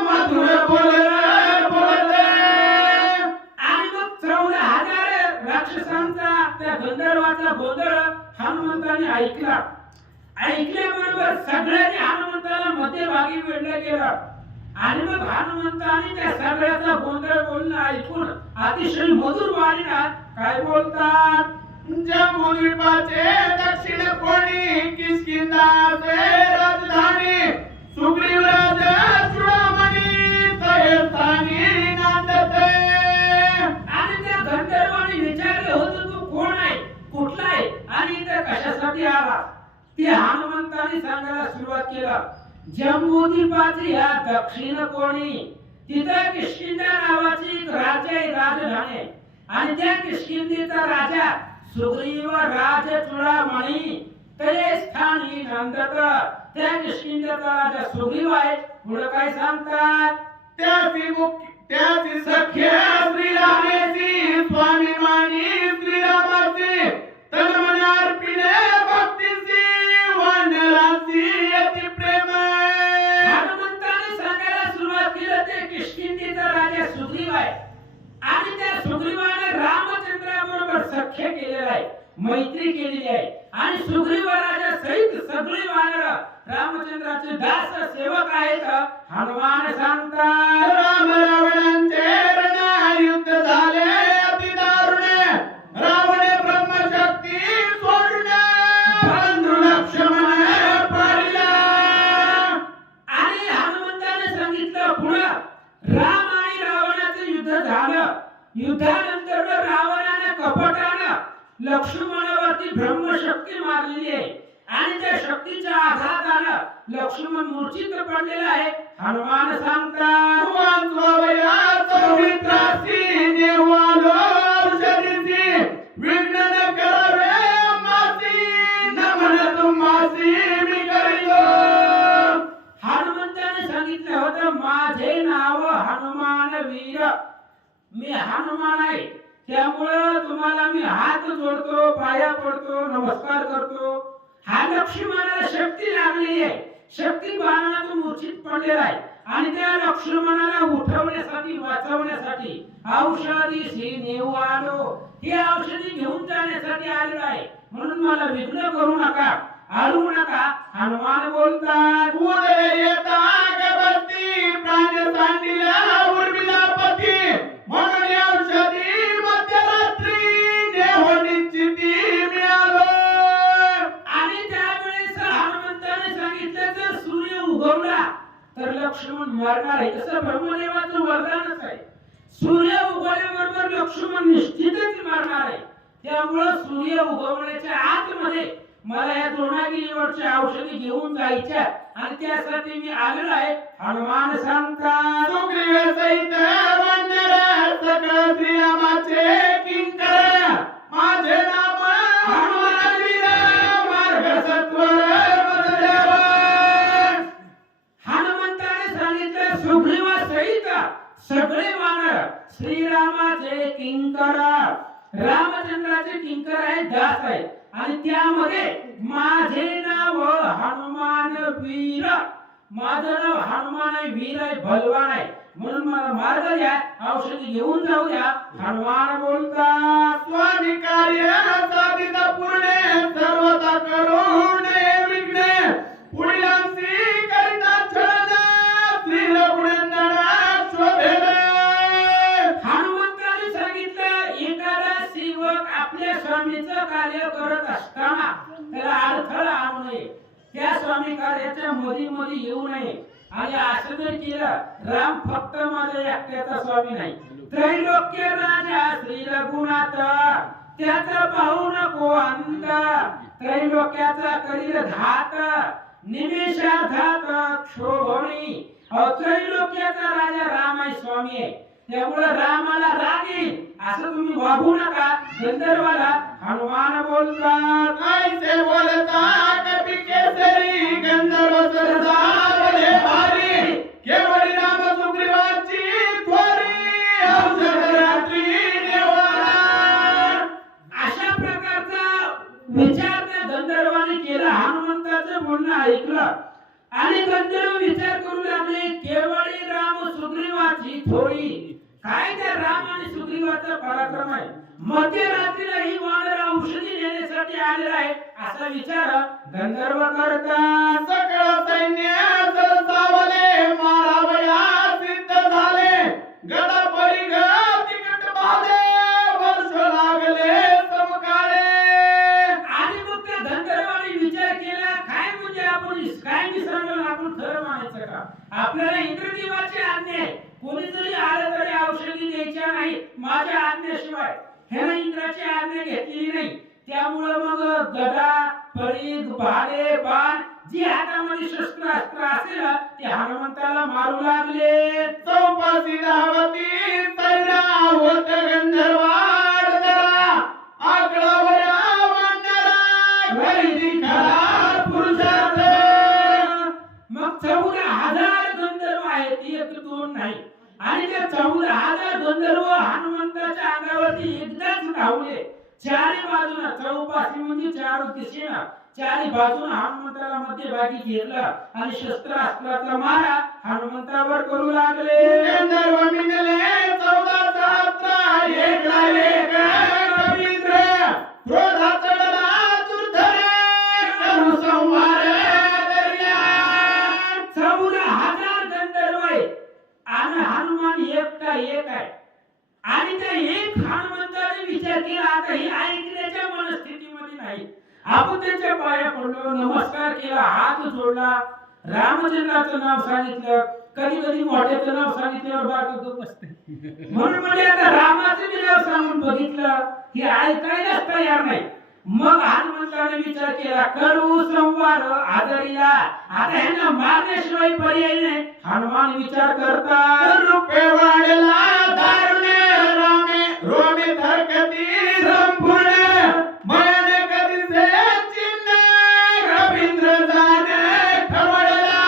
मधुर बोलते. आणि मग 14,000 राक्षसांचा त्या गंधर्वाचा गोंधळ हनुमंताने ऐकला. ऐकल्याबरोबर सगळ्यांनी हनुमंताला मध्यभागी वेढलं गेलं. आणि मग हनुमंताने त्या सगळ्याचा गोंधळ बोलणं ऐकून अतिशय मधुर वाणीनं काय बोलतात. जम्बूद्वीपाचे दक्षिण कोणी किष्किंधाचे राजधानी सुग्रीवराज चूडामणी तहे स्थानी नांदते. आणि त्या गंधर्वाने विचारलं होतं, तू कोण आहे, कुठला आहे आणि इथे कशासाठी आला? ते हनुमंताने सांगायला सुरुवात केला. जम्बूद्वीपाची ह्या दक्षिण कोणी तिथे किष्किंधा नावाची एक राज्य आहे, राजधानी. आणि त्या किष्किंधेचा राजा सुग्रीव राज चूडामणी ते स्थानी नंदत. त्या किष्किंधेचा राजा सुग्रीव आहे. पुढे काय सांगतात. त्याची सख्य श्रीरामेची स्वाभिमानी श्रीरामाची तन मन अर्पिणे भक्तीची वानराची अति प्रेम. हनुमंताने सांगायला सुरुवात केली ते किष्किंधेचा राजा सुग्रीव आहे. आणि त्या सुग्रीवाने रामचंद्राबरोबर सख्य केलेला आहे, मैत्री केलेली आहे. आणि सुग्रीव राजा सहित सगळी वानर रामचंद्राचे दास सेवक आहेत. हनुमान सांगतात. राम रावणांचे रणयुद्ध झाले अति दारुण. रावणे ब्रह्मशक्ती सोडून बंधू लक्ष्मण पाळला. आणि हनुमंताने सांगितलं पुढं राम आणि रावणाचे युद्ध झालं. युद्धानंतर रावणाने कपटानं लक्ष्मणावरती ब्रह्मशक्ती मारलेली आहे. आणि त्या शक्तीच्या आघातानं लक्ष्मण मूर्छित पडलेला आहे. हनुमान सांगतात. सौमित्रासी नेवालो औषधीची विघ्न न करावे मासी न म्हणत मासी मी करीतो. हनुमंताने सांगितलं होतं, माझे नाव हनुमान वीर. मी हनुमान आहे, त्यामुळं तुम्हाला मी हात जोडतो, पाया पडतो, नमस्कार करतो. हा लक्ष्मणाला शक्ती लागलेली आहे, शक्ती बाणातून मूर्छित पडलेला आहे आणि त्या लक्ष्मणाला उठवण्यासाठी, वाचवण्यासाठी औषधी नेऊ आलो. ही औषधी घेऊन जाण्यासाठी आलेलो आहे, म्हणून मला विघ्न करू नका, अडवू नका. हनुमान बोलतात, उदय येता गवती प्राण सांडिला उर्मिला पती, म्हणून औषधी मध्यरात्री देव निश्चिती मिळालो. आणि त्यावेळेस हनुमंताने सांगितलं जर सूर्य उगवला तर लक्ष्मण मरणार आहे. कसं ब्रह्मदेवाचं वरदानच आहे, सूर्य उगवल्याबरोबर लक्ष्मण निश्चितच मरणार आहे. त्यामुळं सूर्य उगवण्याच्या आतमध्ये मला या द्रोणागिरीवरच्या औषधी घेऊन जायच्या आणि त्यासाठी मी आलेलो आहे. हनुमान सांगतात, सुग्रीव सहित वानर सकळ श्रीरामाचे किंकर, माझे नाम हनुमान वीर मार्ग सत्वर मजल्यावर. हनुमंताने सांगितलं सुग्रीवा सहित सगळे वानर श्रीरामाचे किंकर, रामचंद्राचे किंकर आहे, दास आहे. आणि त्यामध्ये माझे नाव हनुमान वीर, माझं नाव हनुमान आहे, वीर आहे, बलवान आहे, म्हणून मला मार्ग द्या, औषधी घेऊन जाऊ द्या. हनुमान बोलतात, स्वामी कार्य साधित पूर्णे सर्वता करुणे विघ्ने, पुढीलांसी करिता छळना श्री रघुनंदना शोभेल. हनुमंताने सांगितलं एखादा सेवक आपल्या स्वामीचं कार्य करत असताना त्याला अडथळा आणू नये, त्या स्वामी कार्याच्या मध्ये मध्ये येऊ नये. आणि असं जर केलं, राम फक्त माझ्या एकट्याचा स्वामी नाही, त्रैलोक्य राजा श्री रघुनाथ त्याचा पाहू नको अंत, त्रैलोक्याचा करील घात निमेषार्धात क्षोभणी. त्रैलोक्याचा राजा राम आहे, स्वामी आहे, त्यामुळे रामाला राग येईल असं तुम्ही वागू नका. गंधर्वाला हनुमान बोलतात, ऐसे बोलता कपी केसरी गंधर्व सरसावले भारी, केवळी नाम सुग्रीवाची थोरी औषध रात्री निवारा. अशा प्रकारचा विचार त्या गंधर्वाने केला. हनुमंताचं बोलणं ऐकलं आणि गंधर्व विचार करू लागले, केवळी राम सुग्रीवाची थोरी. काय त्या राम आणि सुग्रीवाचा पराक्रम आहे, मध्यरात्रीला ही वानर औषधी नेण्यासाठी आलेला आहे असा विचार गंधर्व करतात. सकळ सैन्य सरसावले मारावया सिद्ध झाले, गदा परिघ तिकट भाले वर्ष लागले समकाळे. आणि मग त्या गंधर्वाने विचार केला, काय म्हणजे आपण काय विसरलो, आपण खरं मानायचं का? आपल्याला इंद्रदेवाची आज्ञा आहे, कोणी जरी आलं तरी औषधी द्यायच्या नाही माझ्या आज्ञेशिवाय. ह्याने इंद्राची आज्ञा घेतलेली नाही, त्यामुळे मग गदा परीघ भाले बाण जी हातामध्ये शस्त्र अस्त्र असेल ते हनुमंताला मारू लागले. चौपासी धावती तैरा होत गंधर्वाड दरा, आकडावया वानरा वैदी खरा पुरुषार्थ. मग 14,000 गंधर्व आहेत, एक दोन नाही. आणि त्या 14,000 गंधर्व हनुमंताच्या अंगावरती एकदाच धावले. चारी बाजूला चौपासी म्हणजे चार दिशेला चारी बाजूला हनुमंताला मध्यभागी घेरलं आणि शस्त्र अस्त्राचा मारा हनुमंतावर करू लागले. गंधर्व मिळले 14 सहस्त्र, एकला एक कवींद्र, क्रोधा चढला दुर्धरे करू संहार दर्या. 14,000 गंधर्व आहेत आणि हनुमान एकटा एक आहे. आणि त्या एक हनुमंताने विचार केला, आता ही ऐकण्याच्या मनस्थितीमध्ये नाही. आपण त्याच्या पाया पडलो, नमस्कार केला, हात जोडला, रामचंद्राचं नाव सांगितलं. कधी कधी मोठ्याचं नाव सांगितल्यावर बाळगत बसते, म्हणून म्हणजे आता रामाचं मी नाव सांगून बघितलं की ऐकायलाच तयार नाही. मग हनुमंताने विचार केला, करू संवाद आदरीला, आता ह्यांना मारण्याशिवाय पर्याय नाही. हनुमान विचार करतात, रूपे वाढला दारुणे रामे रोमे थरकती संपूर्ण, भयानक दिसे चिन्ह रवींद्र जाणे खवळला.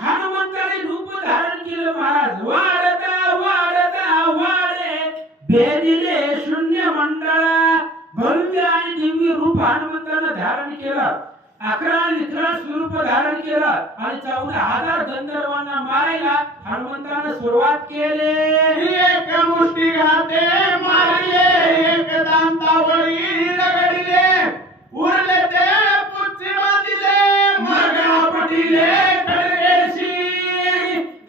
हनुमंताने रूप धारण केलं महाराज. वाढता वाढता वाढे भेदिले शून्य मंडळ भव्य आणि दिव्य रूप हनुमंतानं धारण केलं. 11 विकराळ स्वरूप धारण केलं आणि 14,000 गंधर्वांना मारायला हनुमंतानं सुरुवात केली. एक मुष्टी घाते मारले, एक दांतावळी रगडिले, उरले ते पुच्ची बांधिले, मरगळा पटिले खडकेशी.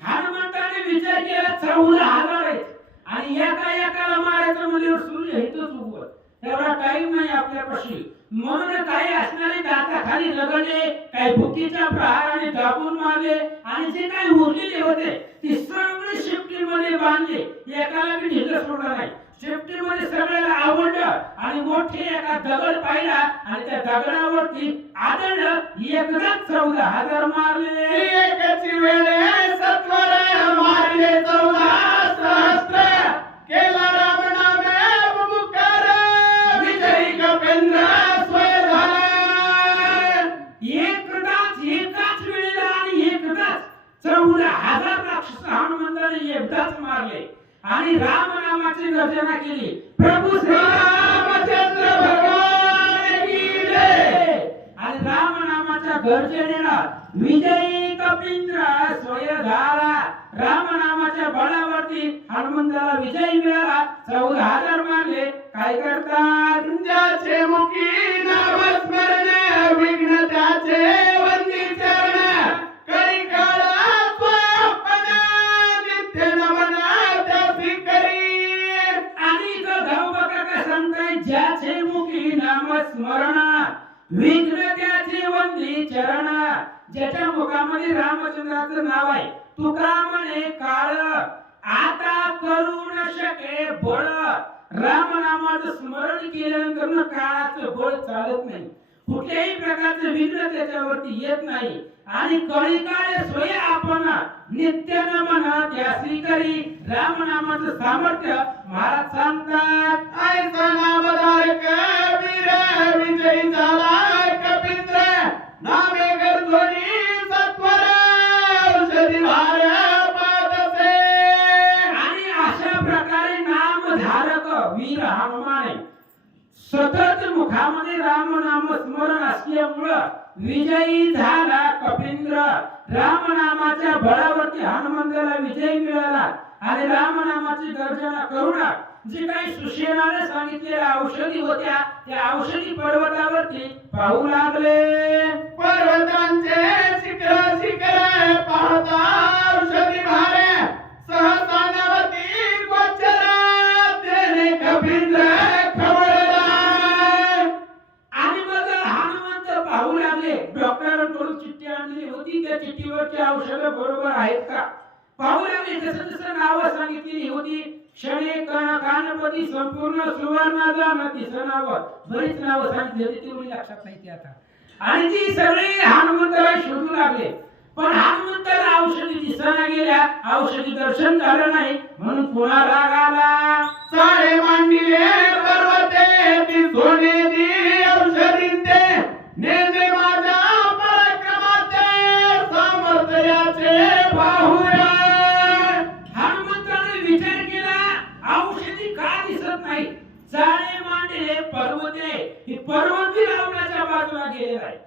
हनुमंताने विचार केला 14,000 आहेत आणि एका एकाला मारायचं म्हणजे सूर्य इथंच उगवत, तेवढा टाइम नाही आपल्यापाशी. म्हणून काही असणारे दाताखाली रगडले, काही बुक्कीच्या प्रहाराने दाबून मारले आणि जे काही उरलेले होते ते सगळे शेपटीमध्ये बांधले. एकाला बी ढिलं सोडलं नाही. शेपटीमध्ये सगळ्याला आवडलं आणि मोठे एका दगड पाहिला आणि त्या दगडावरती आदळलं. एकदाच 14,000 मारले. एकची वेळे सत्वर मारले 14 सहस्त्र, केला राम नामे उपकार, विजयी कपेंद्र स्वय झाला. एकाच वेळेला आणि एकदाच 14,000 राक्षस हनुमंताने एकदाच मारले आणि राम नामाची गर्जना केली. प्रभू श्री रामचंद्र भगवान की जय. आणि राम नामाच्या गर्जनेला विजयी कपिंद्र स्वय झाला. राम नामाच्या बळावरती हनुमंताला विजय मिळाला. 14,000 मारले. काय करतात? ज्याचे मुखी नामस्मरण, विघ्न त्याचे वंदी चरण, करी काळा स्वयंपण, नित्य नमन त्यासी करी. आणि तो धावबका सांगताय ज्याचे मुखी नामस्मरण, विघ्न त्याचे वंदी चरण. ज्याच्या मुखामध्ये रामचंद्राचं नाव आहे, तुका म्हणे काळ, आता करू न शके बळ. राम नामाचं स्मरण केल्यानंतर काळाचं बळ चालत नाही, कुठल्याही प्रकारचं विघ्न त्याच्यावरती येत नाही. आणि कळी काळ स्वय आपण नित्य नमन त्यासी करी. राम नामाचं सामर्थ्य महाराज सांगतात. ऐसा नामधारक वीर विजयी झाला कपिंद्र, नामे गर्जोनी सत्वर, औषधी भार पादसे. आणि अशा प्रकारे नामधारक वीर हनुमान आहे. सतत मुखामध्ये राम नाम स्मरण असल्यामुळं विजयी झाला कपिंद्र. राम नामाच्या बळावरती हनुमंताला विजय मिळाला आणि राम नामाची गर्जना करून जे काही सुषेणाने सांगितलेल्या औषधी होत्या त्या औषधी पर्वतावरती पाहू लागले. पर्वतांचे शिखर शिखर पाहता औषधी भारे, सहसा नवती गोचर, तेने कपिंद्र खवळला. आणि मग हनुमंत पाहू लागले. डॉक्टरांकडून चिठ्ठी आणली होती, त्या चिठ्ठीवरची औषधं बरोबर आहेत का पाहू लागले. जसं जसं नावं सांगितलेली होती, क्षणे कानपती संपूर्ण सुवर्ण जाणती सनावर, बरीच नावं सांगितली होती, तेवढी लक्षात नाही ती आता. आणि ती सगळी हनुमंताला शोधू लागले. पण हनुमंताला औषधी दिसना गेल्या, औषधी दर्शन झालं नाही. म्हणून पुन्हा राग आला. साडे मांडिले पर्वते, ती सोने दी औषधींते, नेंदे माझ्या पराक्रमाचे, सामर्थ्याचे पाहूया. हनुमंताने विचार केला, औषधी का दिसत नाही? साडे मांडले पर्वते, ही पर्वत बी रावणाच्या बाजूला गेलेला आहे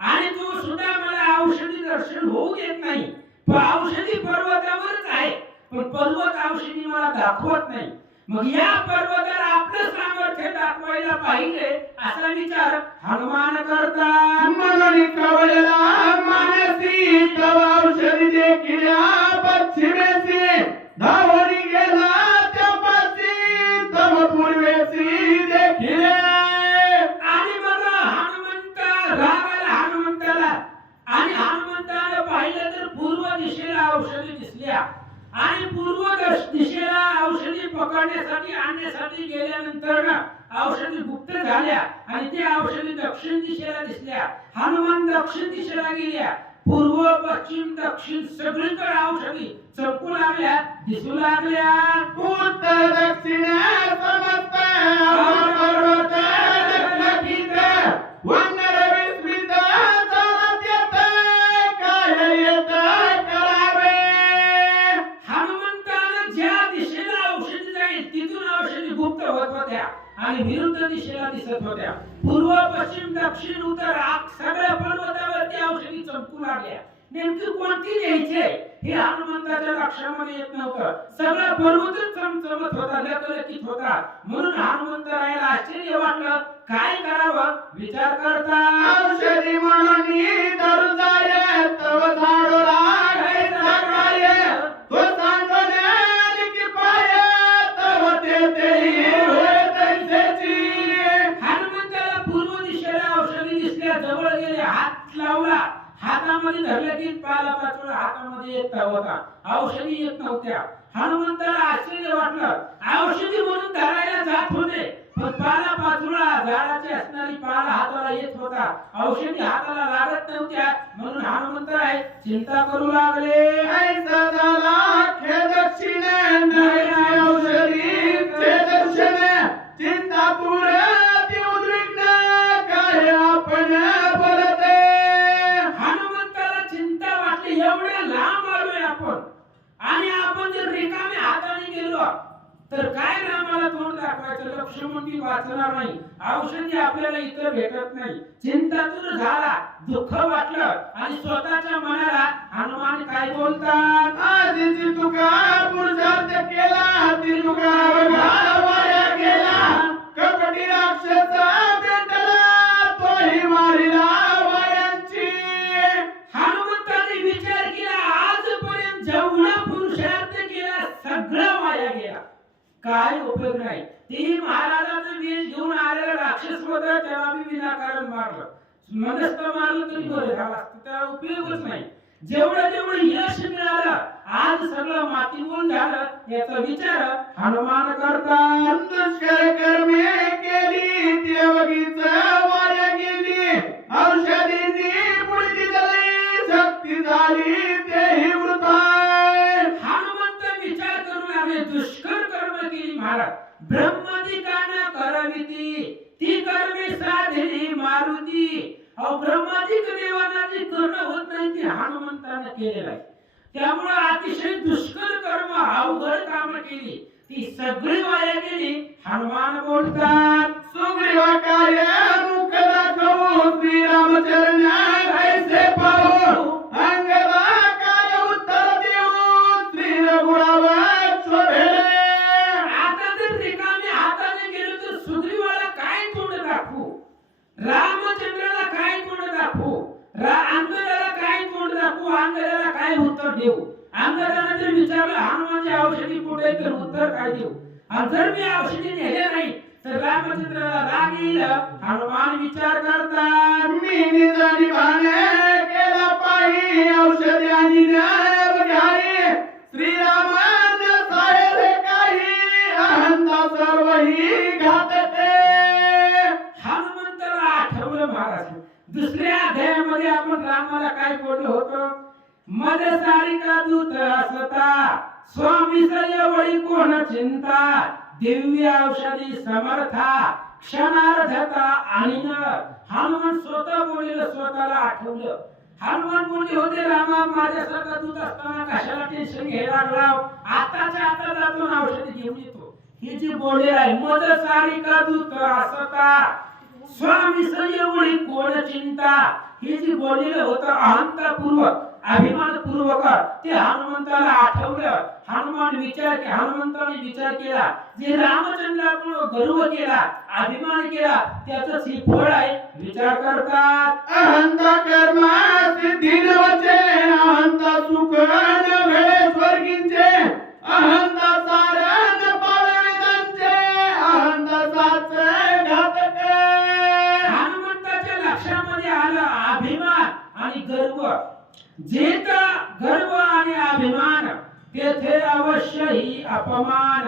आणि तो सुद्धा मला औषधी दर्शन होऊ देत नाही. पण औषधी पर्वतावरच आहे, पण पर्वत औषधी मला दाखवत नाही. मग या पर्वताला आपलं सामर्थ्य दाखवायला पाहिजे असा विचार हनुमान करतात. म्हणून कवळला मानसी, तव औषधी देखील पश्चिमेसी, धावणी गेला त्यापासी, तव पूर्वेसी देखील. आणि मग हनुमंत रागाला हनुमंताला, आणि हनुमंताला पाहिलं तर पूर्व दिशेला औषधी दिसल्या आणि पूर्व दिशेला औषधी पकडण्यासाठी आणण्यासाठी गेल्यानंतर औषधी गुप्त झाल्या आणि त्या औषधी दक्षिण दिशेला दिसल्या. हनुमान दक्षिण दिशेला गेल्या. पूर्व पश्चिम दक्षिण सगळीकडे औषधी चमकू लागल्या, दिसू लागल्या. उत्तर दक्षिण समस्त पर्वत लखित, वनर विस्मित चालत येत, काय येत करावे. हनुमंताला ज्या दिशेला औषधी जाईल तिथून औषधी होत होत्या आणि विरुद्ध दिशेला दिसत होत्या. पूर्व पश्चिम दक्षिण उत्तर सगळ्या पर्वतावरती औषधी चमकू लागल्या. नेमकी कोणती न्यायचे हे हनुमंताच्या लक्षामध्ये येत नव्हतं. सगळा पर्वतच चमचमत होता, लखलखीत होता. म्हणून हनुमंतरायाला आश्चर्य वाटलं. काय करावं विचार करता औषधी म्हणून धरून जाय तव झाडू लागायचा काय तो सांगण्याने की पाय तव तेही होय तैसेची. हनुमंताला पूर्व दिशेला औषधी दिसल्या. जवळ गेले, हात लावला. हातामध्ये धरलं की पालापाचोळा हातामध्ये येत होता, औषधी येत नव्हत्या. हनुमंताला आश्चर्य वाटलं. औषधी म्हणून धरायला जात होते, पण पालापाचोळा झाडाची असणारी पाला हाताला येत होता, औषधी हाताला लागत नव्हत्या. म्हणून हनुमंतराय चिंता करू लागले. ऐसा झाला खेदक्षिण नाही औषधी खेदक्षिण चिंता पुरती उद्विग्न काय आपण बोलते. हनुमंताला चिंता वाटली. एवढ्या लांब आलोय आपण, आणि आपण जर रिकाम्या हाताने गेलो तर काय रामाला तोंड दाखवायचं. लक्ष्मण वाचणार नाही, औषधी आपल्याला इतर भेटत नाही. चिंतातूर झाला, दुःख वाटलं, आणि स्वतःच्या मनाला हनुमान काय बोलतात. आजीची तुका पुरुषार्थ केला ती तुका वाया गेला. कपटी राक्षस भेटला तोही मारिला वायांची. हनुमंताने विचार केला, आजपर्यंत जेवढा पुरुषार्थ केला सगळा वाया गेला, काय उपयोग नाही. ते महाराजाचा वेश घेऊन आलेला राक्षस होता, त्याला मी विनाकारण मारलं. मनस्थ मारलं तरी बरं झालं असतं, त्याला उपयोगच नाही. जेवढं यश मिळालं आज सगळं मातीमोल झालं, याचा विचार हनुमान करतात. दुष्कर कर्मे केली देवगीच वाया गेली. औषधींनी पुढची झाली शक्ती झाली तेही वृथा. हनुमंत विचार करू लागले. दुष्कर कर्म केली महाराज, ब्रह्मादिकांना करविती ती कर्मे साधली मारुती. ब्रह्मादिक देवांना जी करणं होत नाही ती हनुमंताने केलेलं आहे. त्यामुळे अतिशय दुष्कर कर्म अवघड काम केली, ती सगळी वाया गेली. हनुमान बोलतात. सुग्रीव कार्य मुख दाखवू श्रीरामचरण ऐसे पाहू. अंगदा काय उत्तर देऊ श्री रघुराव शोभेले. आता जर रिकाम्या हाताने गेलो तर सुग्रीवाला काय तोंड दाखवू, रामचंद्राला काय तोंड दाखवू, अंगदाला काय तोंड दाखवू, अंगदाला काय उत्तर देऊ. अंगदाने जर विचारलं हनुमानची औषधी कुठे, तर उत्तर काय देऊ. आणि जर मी औषधी नेले नाही तर रामचंद्राला राग येईल. हनुमान विचार करतात. मी निजानी भाने केला पाही औषधी आणि न्याय घ्याई. श्रीरामाने साहेब काही अहंता सर्वही घातते. हनुमंताला आठवलं महाराज, दुसऱ्या अध्यायामध्ये आपण रामाला काय बोललो होतो. मद सारिका दूत असता स्वामी सयवळी कोण चिंता. दिव्य औषधी समर्था क्षणार्धता आणि हनुमान स्वतः बोललेलं स्वतःला आठवलं. हनुमान बोलले होते, रामा माझ्यासारखा दूत असताना कशाला टेन्शन घ्यायला लागला, आताच्या आता जातो औषधी घेऊन येतो. हे जे बोलले आहे, मद सारिका दूत असता स्वामी सयवळी कोण चिंता, हे जे बोललेलं होतं अहंतापूर्वक अभिमानपूर्वक, ते हनुमंताला आठवलं. हनुमंताने विचार केला, जे रामचंद्राकडे गर्व केला, अभिमान केला, त्याचंच हे फळ आहे. विचार करतात. अहंता कर्मा सिद्धी नवचे. अहंता सुख नव्हे स्वर्गींचे. अहंता सारण पाळविदांचे. अहंता साच घातके. हनुमंताच्या लक्षामध्ये आलं अभिमान आणि गर्व. जेथा गर्व आणि अभिमान तेथे अवश्य ही अपमान.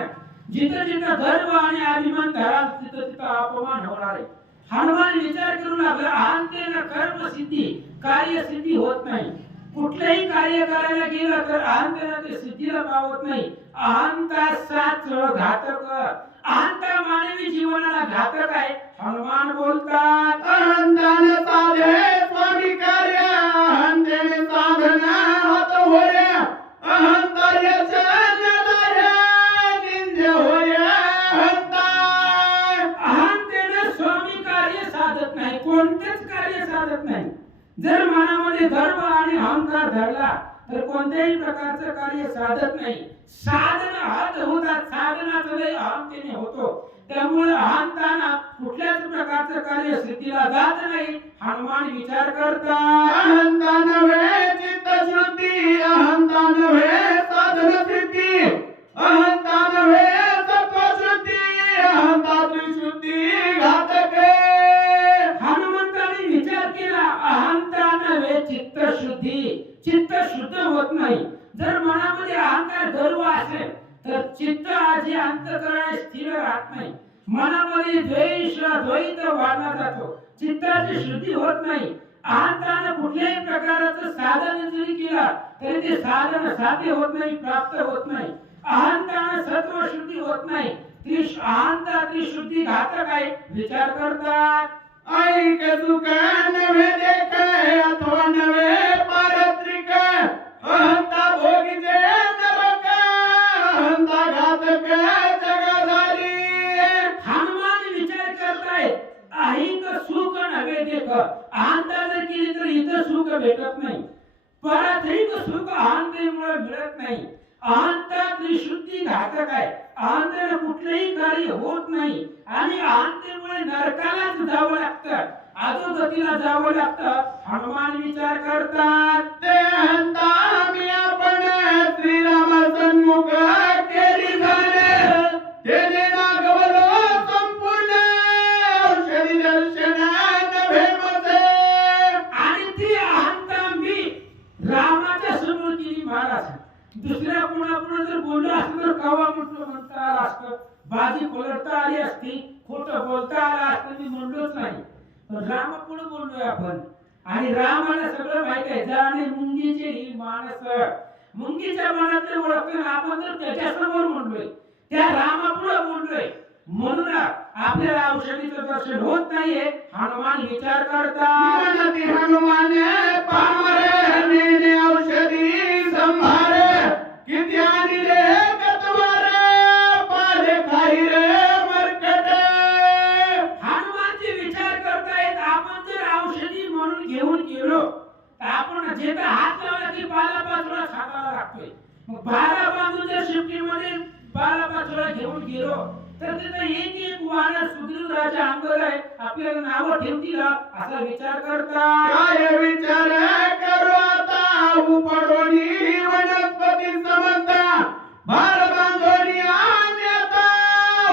जिथं जिथं गर्व आणि अभिमान धराल तिथं तिथं अपमान होणार आहे. हनुमान विचार करू लागला, अहंतेन कर्म सिद्धी कार्य सिद्धी होत नाही. कुठलेही कार्य करायला गेलं तर अहंतेनं ते सिद्धीला पावत नाही. अहंता साच घातक. अहंता मानवी जीवनाला घातक आहे. हनुमान बोलतात. अहंताने साधे स्वामी कार्य. अहंतेने साधन हात होय. अहंता यश निंद्य होय. अहंता कोणतेच कार्य साधत नाही. जर मनामध्ये गर्व आणि अहंकार धरला तर कोणत्याही प्रकारचं कार्य साधत नाही. साधन हात होतात, साधनाचा लय अहंतेने होतो. त्यामुळे अहंताना कुठल्याच प्रकारचं कार्य सिद्धीला जात नाही. हनुमान विचार करतात, अहंता नव्हे चित्तशुद्धी, अहंता नव्हे साधन सिद्धी, अहंता नव्हे सत्वशुद्धी, अहंता त्रिशुद्धी घातक. हनुमंताने विचार केला, अहंता नव्हे चित्त शुद्धी. चित्त शुद्ध होत नाही. जर मनामध्ये अहंकार गर्व असेल तर चित्त आजी अंतःकरण स्थिर राहत नाही. मनामध्ये द्वेष द्वैत वाढला जातो. चित्ताची शुद्धी होत नाही. अहंताने कुठल्याही प्रकारचं साधन जरी केलं तरी ते साधन साध्य होत नाही, प्राप्त होत नाही. अहंताने सत्व शुद्धी होत नाही. अहंता त्रिशुद्धी घातक आहे. विचार करतात, ऐक सुख नव्हे देख अथवा नव्हे पारत्रिक, अहंता भोगीचे नरक, अहंता घातक जगदारी. हनुमान विचार करतायत, ऐक सुख नव्हे देख. अहंता जर केली तर इथं सुख भेटत नाही. पारत्रिक सुख अहंतेमुळे मिळत नाही. अहंता त्रिशुद्धी घातक आहे. अहंतेने कुठलेही कार्य होत नाही आणि अहंतेमुळे नरकालाच जावं लागतं, अधोगतीला जावं लागतं. हनुमान विचार करतात, ते अहंता मी आपण श्रीराम सन्मुख केली झाले, तेने नागवलो संपूर्ण औषधी दर्शन नव्हे मजे. आणि ती अहंता मी रामाच्या समोर केली महाराज. दुसऱ्या कोणापुढे जर बोललो असतं तर कवा म्हटलं म्हणता आलं असतं, बाजी पलटता आली असती, खोटं बोलता आलं असतं. मी म्हणलोच नाही, पण रामापुढे बोललोय आपण. आणि रामाला सगळं माहित आहे. जाणे मुंगीचे ही माणस, मुंगीच्या मनातले ओळखतो. आपण तर त्याच्यासमोर म्हणलोय, त्या रामापुढे बोललोय, म्हणून आपल्याला औषधीचं दर्शन होत नाहीये. हनुमान विचार करतात, मनती हनुमान पामर नेने औषधी संभार, किती आणले कतवार पाले खाई रे मरकट. हनुमानजी विचार करतायत, आपण जर औषधी म्हणून घेऊन गेलो तर आपण जेथे हात लावला की बालापाचोळा हाताला लागतोय. मग बालापाचोळा जर शिफ्टीमध्ये बालापाचोळा घेऊन गेलो तर तिथे एक एक वानर सुग्रीव राजा अंगद आहे, आपल्याला नाव ठेवतील असा विचार करतात. काय विचार करू आता उपडोनी वनस्पती समजता, भार बांधोनी आणता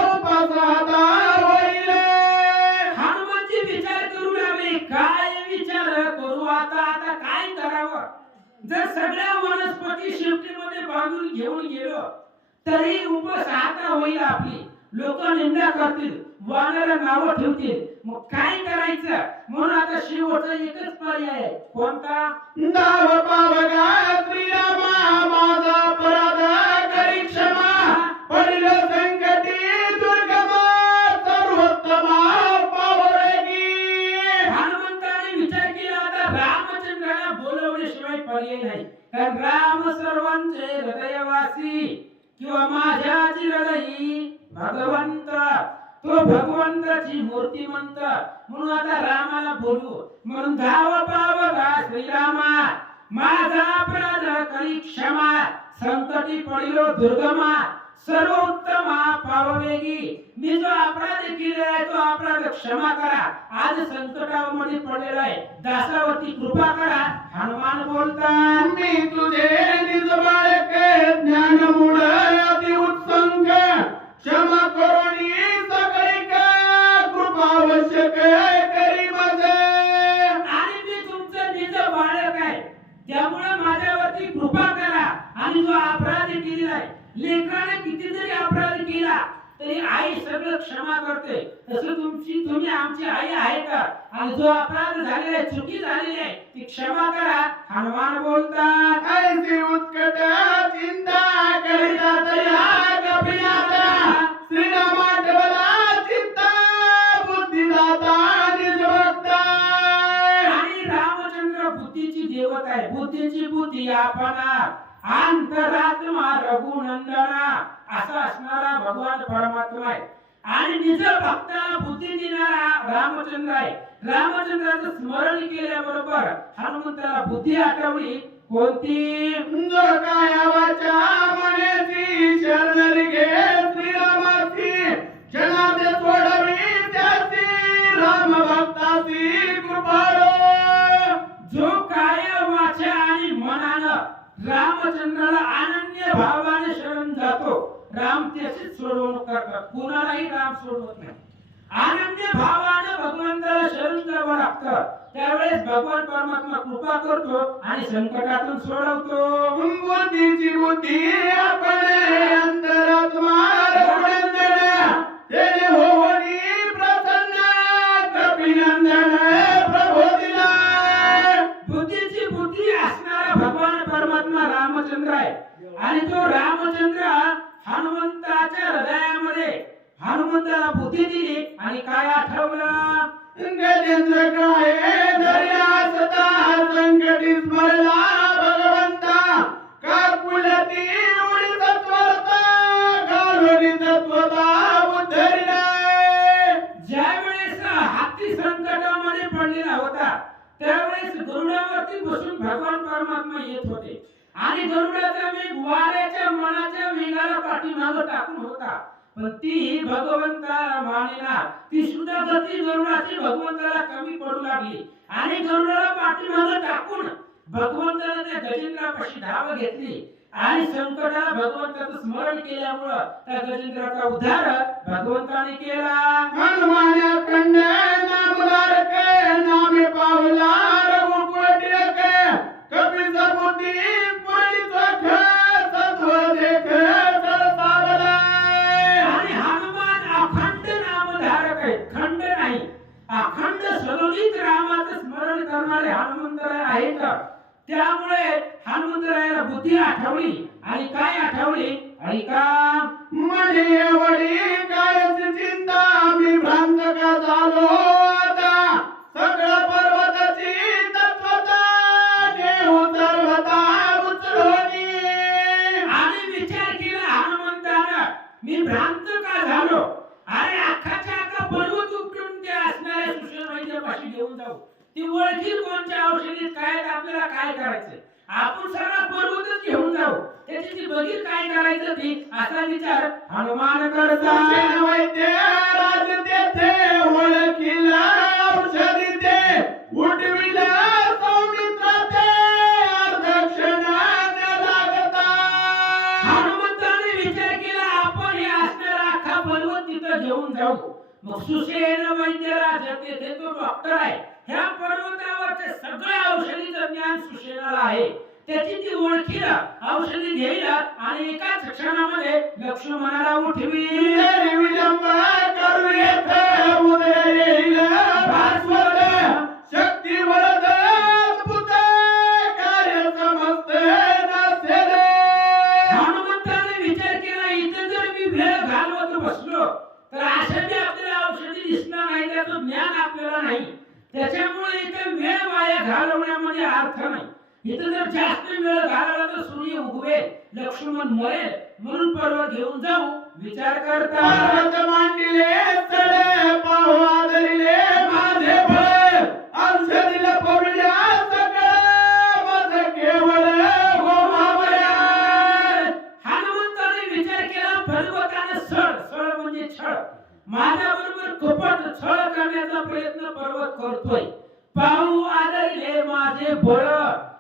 उपासाता होईल. हनुमानजी विचार करू लागले, काय विचार करू आता, आता काय करावं. जर सगळ्या वनस्पती शिफ्टीमध्ये बांधून घेऊन गेलो तरी उपसाहता होईल आपली. लोक निंदा करतील, वानर नाव ठेवतील. मग काय करायचं. म्हणून आता शेवटचा एकच पर्याय आहे. कोणता. नाव पावगा श्रीरामा माझा अपराध करी क्षमा, पडिल संकटी दुर्गमा सर्वोत्तमा पावरेगी. हनुमंताने विचार केला, आता रामचंद्राला बोलवण्याशिवाय पर्याय नाही. कारण राम सर्वांचे हृदयवासी किंवा माझ्याची हृदयी भगवंत, तो भगवंताची मूर्तिमंत. म्हणून आता रामाला बोलू. म्हणून धाव पावगा श्रीरामा माझा अपराध करी क्षमा, संकटी पडिलो दुर्गमा सर्वोत्तमा पाववेगी. मी जो अपराध केलेला आहे तो अपराध क्षमा करा. आज संकटामध्ये पडलेला आहे, दासावरती कृपा करा. हनुमान बोलतात, मी तुझे निज बाळक ज्ञान मूळ अति उत्संग, क्षमा करुणी सगळीक कृपा आवश्यक करी माझे. आणि मी तुमचं निज बाळक आहे, त्यामुळे माझ्यावरती कृपा करा. आणि जो अपराध केलेला आहे, लेकराने किती जरी अपराध केला तरी आई सगळं क्षमा करते. तसं तुम्ही आमची आई आहे का. आणि जो अपराध झालेला आहे, चुकी झालेली आहे, ती क्षमा करा. हनुमान बोलतात, ऐसी उत्कट चिंता करिता तया कपिनाथा, श्रीरामा डबला चित्ता बुद्धिदाता निजभक्ता. आणि रामचंद्र बुद्धीची देवता आहे. बुद्धीची बुद्धी आपणा, अंतरात्मा रघुनंदना असा असणारा भगवान परमात्मा आहे. आणि निज भक्ताला बुद्धी देणारा रामचंद्र आहे. रामचंद्राचं स्मरण केल्याबरोबर हनुमंताला बुद्धी आठवली. कोणती? जो काय वाचा मनेसी शरण घे श्रीरामासी क्षणाते सोडवी त्यासी राम भक्तासी कृपाळो. जो काय वाचा आणि मनानं रामचंद्राला अनन्य भावाने शरण जातो, राम त्याची सोडवणूक करतात. कुणालाही राम सोडवत नाही. अनन्य भावाने भगवंताला शरण जावं लागतं. त्यावेळेस भगवान परमात्मा कृपा करतो आणि संकटातून सोडवतो. बुद्धीची बुद्धी आपले अंतरात्मा रघुनंदन तेने होवनी प्रसन्न कपिनंदन प्रभो दिला. बुद्धीची बुद्धी असणारा भगवान परमात्मा रामचंद्र आहे. आणि तो रामचंद्र हनुमंताच्या हृदयामध्ये हनुमंताला बुद्धी दिली आणि काय आठवलं? गजेंद्र काय दर्या सदा संकटी स्मरला भगवंता काकुलती उडी तत्वता गालोडी तत्वता उद्धरिला. ज्यावेळेस हाती संकटामध्ये पडलेला होता त्यावेळेस गरुडावरती बसून भगवान परमात्मा येत होते आणि गरुडाचा वेग वाऱ्याच्या मनाच्या वेगाला पाठीमागे टाकून होता. पण ती भगवंताला मानेना. ती सुद्धा गती गरुडाची भगवंताला कमी पडू लागली आणि गरुडाला पाठीमागे टाकून भगवंताने त्या गजेंद्रापाशी धाव घेतली आणि संकटाला भगवंताचं स्मरण केल्यामुळे त्या गजेंद्राचा उद्धार भगवंताने केला. हनुमान्या खंड नामधारक नामे पावला रघुकुळ टिळक कपी समुद्री पुरी चोख सत्व देख सरसावला. आणि हनुमान अखंड नामधारक आहे. खंड नाही, अखंड सलोलित रामाचं स्मरण करणारे हनुमंतराय आहेत. त्यामुळे हनुमंतरायाला बुद्धी आठवली आणि काय आठवली? ऐका. म्हणे वडी कायची चिंता मी भ्रांत का झालो आता सगळं पर्वताची तत्वता देऊ सर्वता उचलोनी. आणि विचार केला हनुमंतानं, मी भ्रांत का झालो? अरे अख्खाच्या अख्खा पर्वत उपटून त्या असणाऱ्या सुषेण वैद्यापाशी घेऊन जाऊ. ती ओळखील कोणत्या औषधीत काय आहेत, आपल्याला काय करायचं. आपण सगळा पर्वतच घेऊन जाऊ, त्याची ती बघील काय करायचं ती, असा विचार हनुमान करतात. वैद्य राज तेथे ओळखीला औषधी ते उठविला सौमित्र ते अर्धक्षणान लागता. हनुमंताने विचार केला आपण हे असणारा अख्खा पर्वत तिथं घेऊन जाऊ. मग सुषेण वैद्यराज तेथे तो डॉक्टर आहे. ह्या पर्वतावरचे सगळे औषधीचं ज्ञान सुषेणाला आहे. त्याची ती ओळखीला औषधी घेईला आणि एकाच क्षणामध्ये लक्ष्मणाला उठवी. विलंब करू येत उदय येईल भास्वत शक्ती वरद अद्भुत कार्य समस्त नसेल. हनुमंताने विचार केला इथे जर मी वेळ घालवत बसलो तर अशा बी आपल्याला औषधी दिसणार नाही, त्याचं ज्ञान आपल्याला नाही. त्याच्यामुळे इथे वेळ वाया घालवण्यामध्ये अर्थ नाही. इथे जर जास्त वेळ घालवला तर सूर्य उगवेल, लक्ष्मण मरेल. म्हणून पर्वत घेऊन जाऊ विचार करता. पर्वत मांडिले चढ पाहू आदरिले माझे बळ औषधीला पविल्या सगळं माझं केवळ गोमावया. हनुमंताने विचार केला पर्वताने सळ म्हणजे छळ, माझ्या बरोबर कपट छळ करण्याचा प्रयत्न पर्वत करतोय. पाहू आदरिले माझे बळ,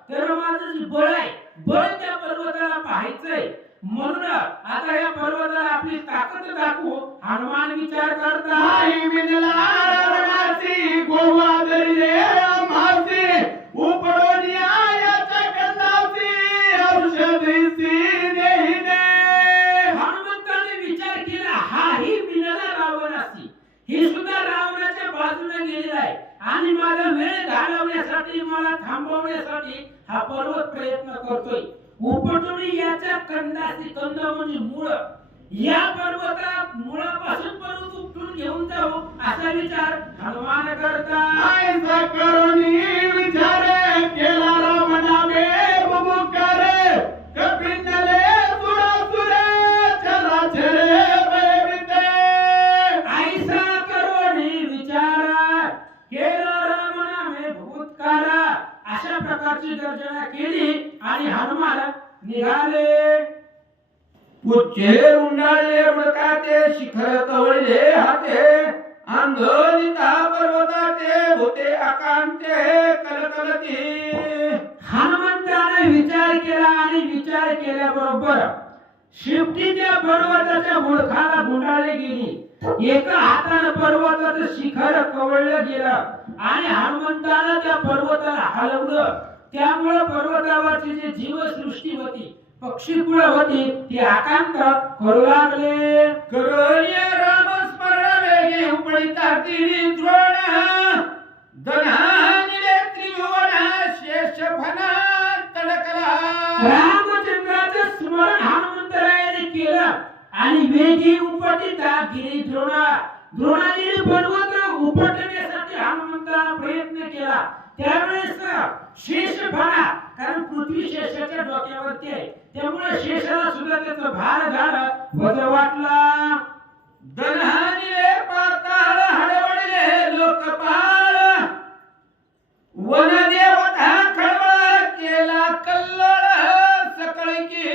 तर माझं जे बळ आहे बळ त्या पर्वताला पाहायचंय. म्हणून आता या पर्वताला आपली ताकद दाखवू. हनुमान विचार करता. आई विनला रणासी गोवादरिले आम्हासी उपडोनी आयाच्या कंदासी औषधीसी नेहिने. हनुमंताने विचार केला हा ही विनला रावणासी, ही सुद्धा रावणाच्या बाजूने गेलेला आहे आणि माझा वेळ घालवण्यासाठी मला थांबवण्यासाठी हा पर्वत प्रयत्न करतोय. उपटुनी याच्या कंदासी, कंद म्हणजे मूळ, या पर्वताला मुळापासून पर्वत उपटून घेऊन जाऊ असा विचार हनुमान करता. ऐसा करुणी विचार केला रावणाने बुबुकार कपिंडले सुरासुर चराचर भयभीत. प्रकारची गर्जना केली आणि हनुमान निघाले. उच्चे उंडाळे उडकाते शिखर कवळले हाते आंधळीता पर्वताते होते आकांते कलकलती. हनुमंताने विचार केला आणि विचार केल्याबरोबर शेपटीच्या पर्वताच्या मुळखाला गुंडाळली गेली. एका हाताने पर्वताचं शिखर कवळलं गेलं आणि हनुमंतानं त्या पर्वताला हलवलं. त्यामुळे पर्वतावरची जी जीवसृष्टी होती, पक्षीकुळ होती, ती आकांत करू लागले. करोलिया रामस्मरण वेगे उपळिता तिरी द्रोण दनानिले त्रिभुवन शेष फना तडकला. रामचंद्राचं स्मरण हनुमंतरायाने केलं आणि वेगी उपटिता गिरी द्रोणागिरी पर्वत उपटण्यासाठी हनुमंताने प्रयत्न केला. त्यावेळेस शेषफणा, कारण पृथ्वी शेषाच्या डोक्यावरती आहे, त्यामुळे शेषाला सुद्धा त्याचं भार झालं, वज वाटला. दनहानिले पाताळ हडवडले लोकपाळ वनदेवता खळबळ केला कल्लोळ सकळकी.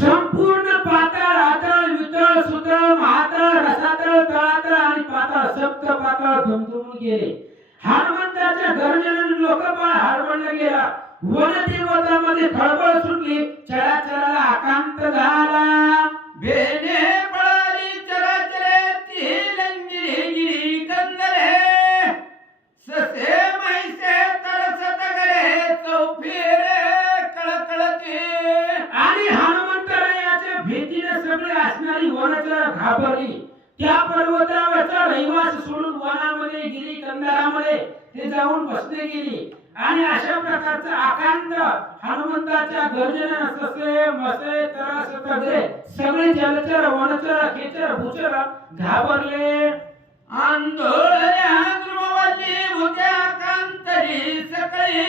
संपूर्ण पाताळ, आतळ, वितळ, सुतळ, महातळ, रसातळ, तळातळ आणि पाताळ, सप्त पाताळ धुमधुमून गेले. हनुमंताच्या गर्जनेने लोकपाळ हडबडला गेला. वनदेवतामध्ये खळबळ सुटली, चराचराला आकांत झाला. बेने पळाली चराचरे ती लंगिरी गिरी कंदरे ससे मैसे तरसत गरे चौफेरे कळकळते. आणि हनुमंतरायाच्या भीतीने सगळे असणारी वनचर घाबरली. त्या पर्वतावरचा रहिवास सोडून वनामध्ये गिरी कंदरामध्ये ते जाऊन बसले गेली. आणि अशा प्रकारचा आकांत हनुमंताच्या गर्जनेने ससे मसे तरस तगरे सगळे जलचर वनचर खेचर भूचर घाबरले. आंधळ्या द्रुमवल्ली भुत्या कांतरी सकळी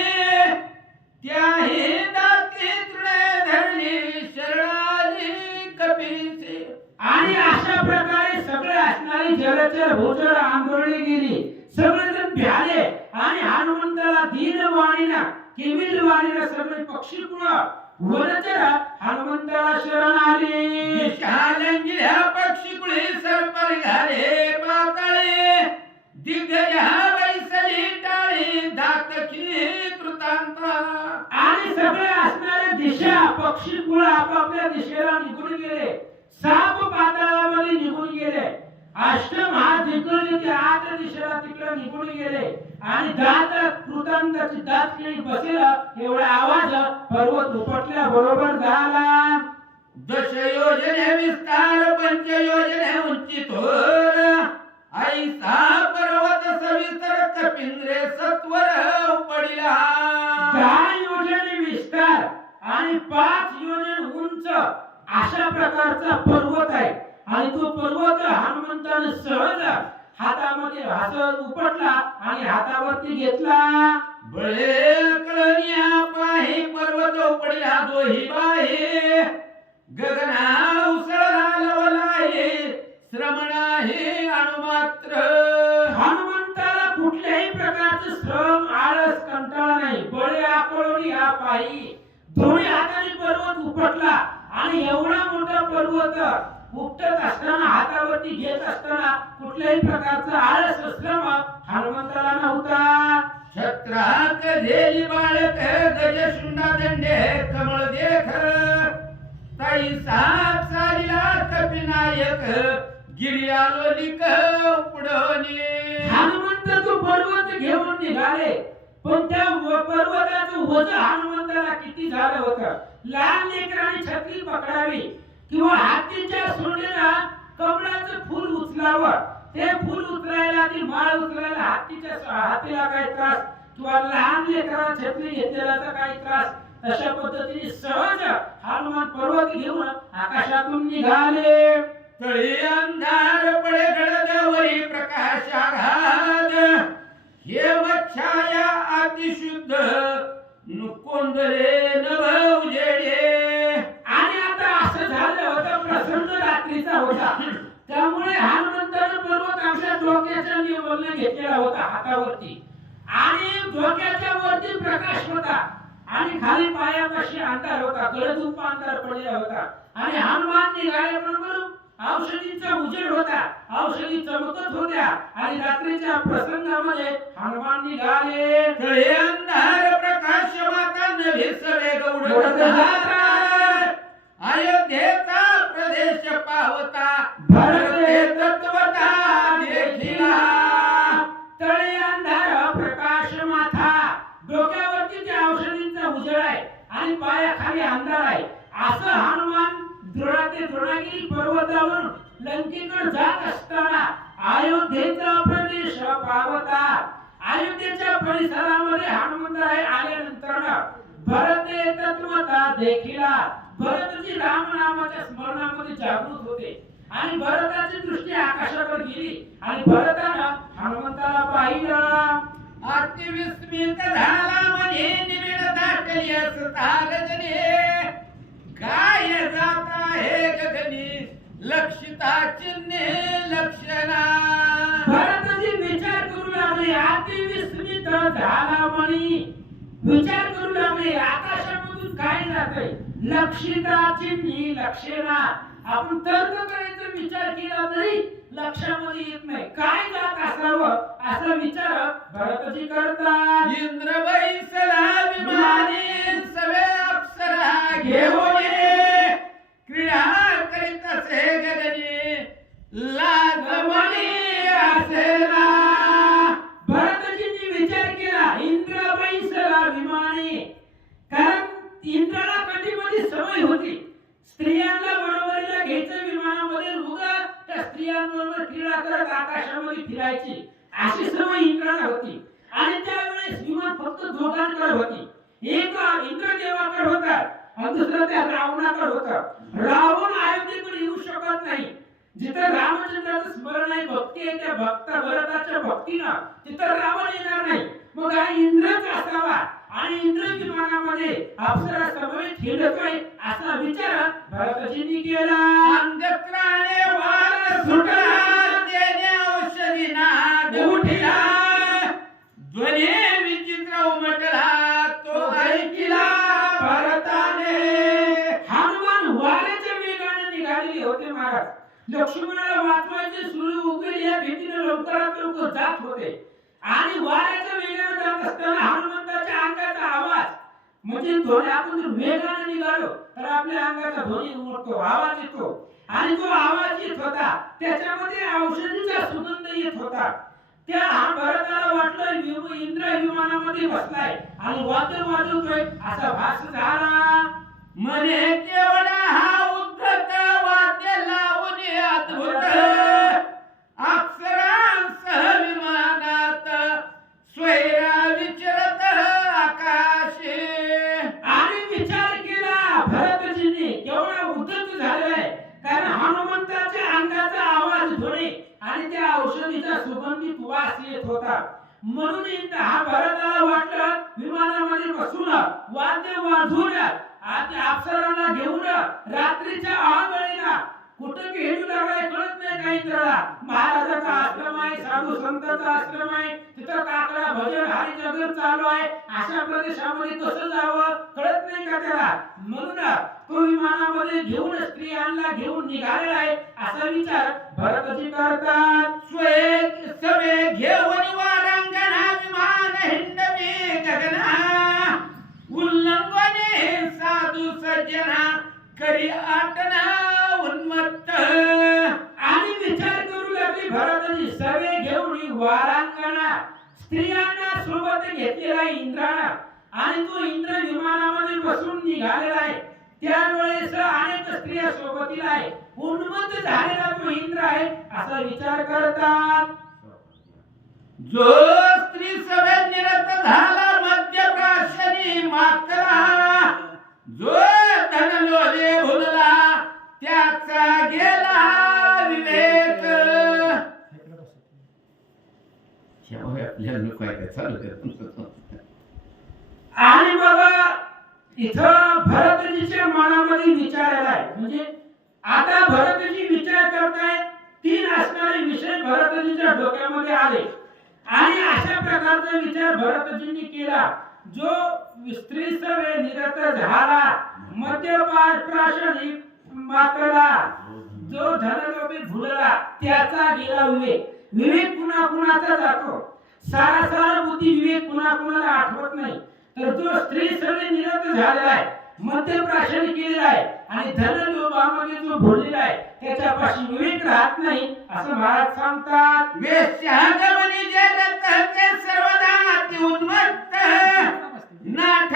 त्याही दाती तृणे धरली शरणाली कपीसी. आणि अशा प्रकारे सगळे असणारी जलचर भूचर आंदोलली गेली. सगळेजण भ्याले आणि हनुमंताला दीनवाणीला केविलवाणीला सगळे पक्षीकुळ वनचर हनुमंताला शरण आले. विशालंगिऱ्या पक्षीकुळी सरपर घाले पाताळे दिग्गजा वैसली टाळी दात खिली कृतांता. आणि सगळे असणारे दिशा पक्षीकुळ आपापल्या दिशेला निघून गेले. साप पाताळामध्ये निघून गेले. अष्टमहादिग्गज ते आठ दिशेला तिकडे निघून गेले. आणि दात कृतांताची दात किळी बसेल एवढा आवाज पर्वत उपटल्या बरोबर झाला. दश योजने विस्तार पंच योजने उंची थोर ऐसा पर्वत सविस्तर कपिंद्रे सत्वर पडिला. 10 योजने विस्तार आणि 5 योजन उंच अशा प्रकारचा पर्वत आहे. आणि तो पर्वत हनुमंताने सहज हातामध्ये हसत उपटला आणि हातावरती घेतला. बळे कळनिया पाही पर्वत पडिला दोही बाही गगना उसळला लवलाही श्रमणाही अणुमात्र. हनुमंताला कुठल्याही प्रकारचे श्रम आळस कंटाळा नाही. बळे आकळून हा पायी दोन्ही हाताने पर्वत उपटला. आणि एवढा मोठा पर्वत उपटत असताना हातावरती घेत असताना कुठल्याही प्रकारचा आळस श्रम हनुमंताला नव्हता. छत्रात झेली बाळक गज शुंडा दंडे कमळ देख ताई साप सारीला कपिनायक गिर्या लोलिक पुढणी. हनुमंत तो पर्वत घेऊन निघाले. पण त्या पर्वताचं वजन हनुमंताला किती झालं होतं. लहान लेकरांनी छत्री पकडावी किंवा हातीच्या सोंडेला कमळाचं फूल उचलावं. ते फूल उचलायला ती माळ उचलायला हातीला काही त्रास किंवा लहान लेकरांना छत्री घेतलेल्याचा काही त्रास. अशा पद्धतीने सहज हनुमान पर्वत घेऊन आकाशातून निघाले. तळी अंधार पडे गडदवरी प्रकाशाघात हे मच्छाया अतिशुद्ध नुकोंदले नभ उजेडे. आणि आता असं झालं होतं, प्रसन्न रात्रीचा होता. त्यामुळे हनुमंताने पर्वत आपल्या डोक्याच्या निवडला घेतलेला होता हातावरती. आणि डोक्याच्या वरती प्रकाश होता आणि खाली पायापाशी अंधार होता, गडदूप अंधार पडलेला होता. आणि हनुमान निघाल्याबरोबर औषधीचा उजेड होता, औषधी चमकत होत्या. आणि रात्रीच्या प्रसंगामध्ये हनुमान निघाले. तळे अंधार प्रकाश माता नभे सवे गौड जाता. अयोध्येचा प्रदेश पावता भरते तत्वता देखिला. तळे अंधार प्रकाश माथा, डोक्यावरती त्या औषधींचा उजेड आहे आणि पायाखाली अंधार आहे. असं हनुमान द्रोणाते द्रोणागिरी पर्वतावरून लंकेकडे जात असताना अयोध्येचा प्रदेश पावता. अयोध्येच्या परिसरामध्ये हनुमंतराय आल्यानंतर भरते तत्वता देखिला. भरतजी राम नामाच्या स्मरणामध्ये जागृत होते आणि भरताची दृष्टी आकाशाकडे गेली आणि भरतानं हनुमंताला पाहिलं. अति विस्मित झाला म्हणे निबिड दाटली असतारजने. काय जाता हे गगनी लक्षिता चिन्हे लक्षणा. भरतजी विचार करू लागले, अति विस्मित झाला म्हणे विचार करू लागले, आकाशामधून काय जातंय, लक्षिता चिन्हे लक्षणा. आपण तर्क करायचा विचार केला तरी लक्षामध्ये येत नाही, काय जात असावं असा विचार भरतजी करतात. इंद्र बैसला विमाने सवे अप्सरा घेऊन क्रीडा करीत असे गगनी लाजमणी असेना. भरतजींनी विचार केला, इंद्र बैसला विमाने. कारण इंद्राला कधी मध्ये सवय होती स्त्रियांना बरोबरीला घ्यायचं विमानामध्ये, उगा त्या स्त्रियांबरोबर क्रीडा करत आकाशामध्ये फिरायची अशी सवय इंद्राला होती. आणि त्यावेळेस विमान फक्त दोघांकडे होती, एक इंद्रदेवाकडे होता आणि दुसरा त्या रावणाकडे होता. रावण अयोध्येकडे येऊ शकत नाही. जिथं रामचंद्राचं स्मरण आहे, भक्ती आहे, त्या भरताच्या भक्तीनं तिथं रावण येणार नाही. मग हा इंद्रच असावा आणि इंद्र विमानामध्ये अप्सरा समवेत हिंडतोय असा विचार भरतजींनी केला. अंधक्राणे वार सुटला देणे औषधी नाद उठिला. ध्वनी विचित्र उमटला तो ऐकिला भरताने. हनुमान वाऱ्याच्या वेगाने निघालेले होते महाराज. लक्ष्मणाला वाचवायचे सूर्य उगवेल या भीतीने लवकरात लवकर जात होते. आणि वाऱ्याच्या वेगाने जात असताना हनुमंताच्या अंगाचा आवाज म्हणजे ध्वनी, आपण जर वेगाने निघालो तर आपल्या अंगाचा ध्वनी उमटतो, आवाज येतो. आणि तो आवाज येत होता त्याच्यामध्ये औषधीचा सुगंध येत होता. त्या भरताला वाटलं इंद्र विमानामध्ये बसलाय आणि वाद्य वाजवतोय असा भास झाला. मने केवढा हा उद्धत वाद्य लावून अद्भुत अप्सरांसह विमानात स्वैरा विचरत आकाशे. आणि विचार केला भरतजींनी, केवढा उद्धत झालाय कारण हनुमंताच्या अंगाचा आवाज ध्वनी आणि त्या औषधीचा सुगंधित वास येत होता. म्हणून हा भरताला वाटलं विमानामध्ये बसून वाद्य वाजवून आता अप्सरांना घेऊन रात्रीच्या आगळीला कुठं खेळू लागलाय कळत नाही काही. इंद्राला महाराजाचा आश्रम आहे, साधू संतांचा आश्रम आहे, तिथं काकडा भजन हरी जगत चालू आहे, अशा प्रदेशामध्ये कसं जावं कळत नाही का त्याला. म्हणून तो विमानामध्ये घेऊन स्त्रियांना घेऊन निघालेला आहे असा विचार भरतजी करतात. सवे घेऊन वारांगणा विमान हिंडवे गगना. उल्लंघने साधू सज्जना करी आटना उन्मत्त. आणि विचार करू लागली भरतजी, सवे घेऊन वारांगणा स्त्रियांना सोबत घेतलेला इंद्रानं आणि तो इंद्र विमानामध्ये बसून निघालेला आहे. त्यावेळेस अनेक स्त्रिया सोबतीला आहे, उन्मत्त झालेला तो इंद्र आहे असा विचार करतात. जो स्त्री सभेत निरत झाला मध्यप्राशनी मातला. जो धन लोभे भुलला त्याचा गेला विवेक. आणि बघा इथं भरतजीच्या मनामध्ये विचार आलाय, म्हणजे आता भरतजी विचार करतायत. 3 असणारे विषय भरतजीच्या डोक्यामध्ये आले आणि अशा प्रकारचा विचार भरतजींनी केला. जो स्त्री सवे निरत झाला, मद्यपान प्राशन मातला, जो धनलोभी भुलला, त्याचा गेला विवेक. विवेक कुणा कुणाचा जातो, सारा सारा बुद्धी विवेक कुणा कुणाला आठवत नाही. तर जो स्त्री सवे निरत झालेला आहे, मद्यप्राशन केलेला आहे आणि धनलोभामध्ये जो भुललेला आहे, त्याच्यापाशी विवेक राहत नाही असं महाराज सांगतात. वेश्यागमनी जगतचे सर्वदा अति उन्मत्त, नाठ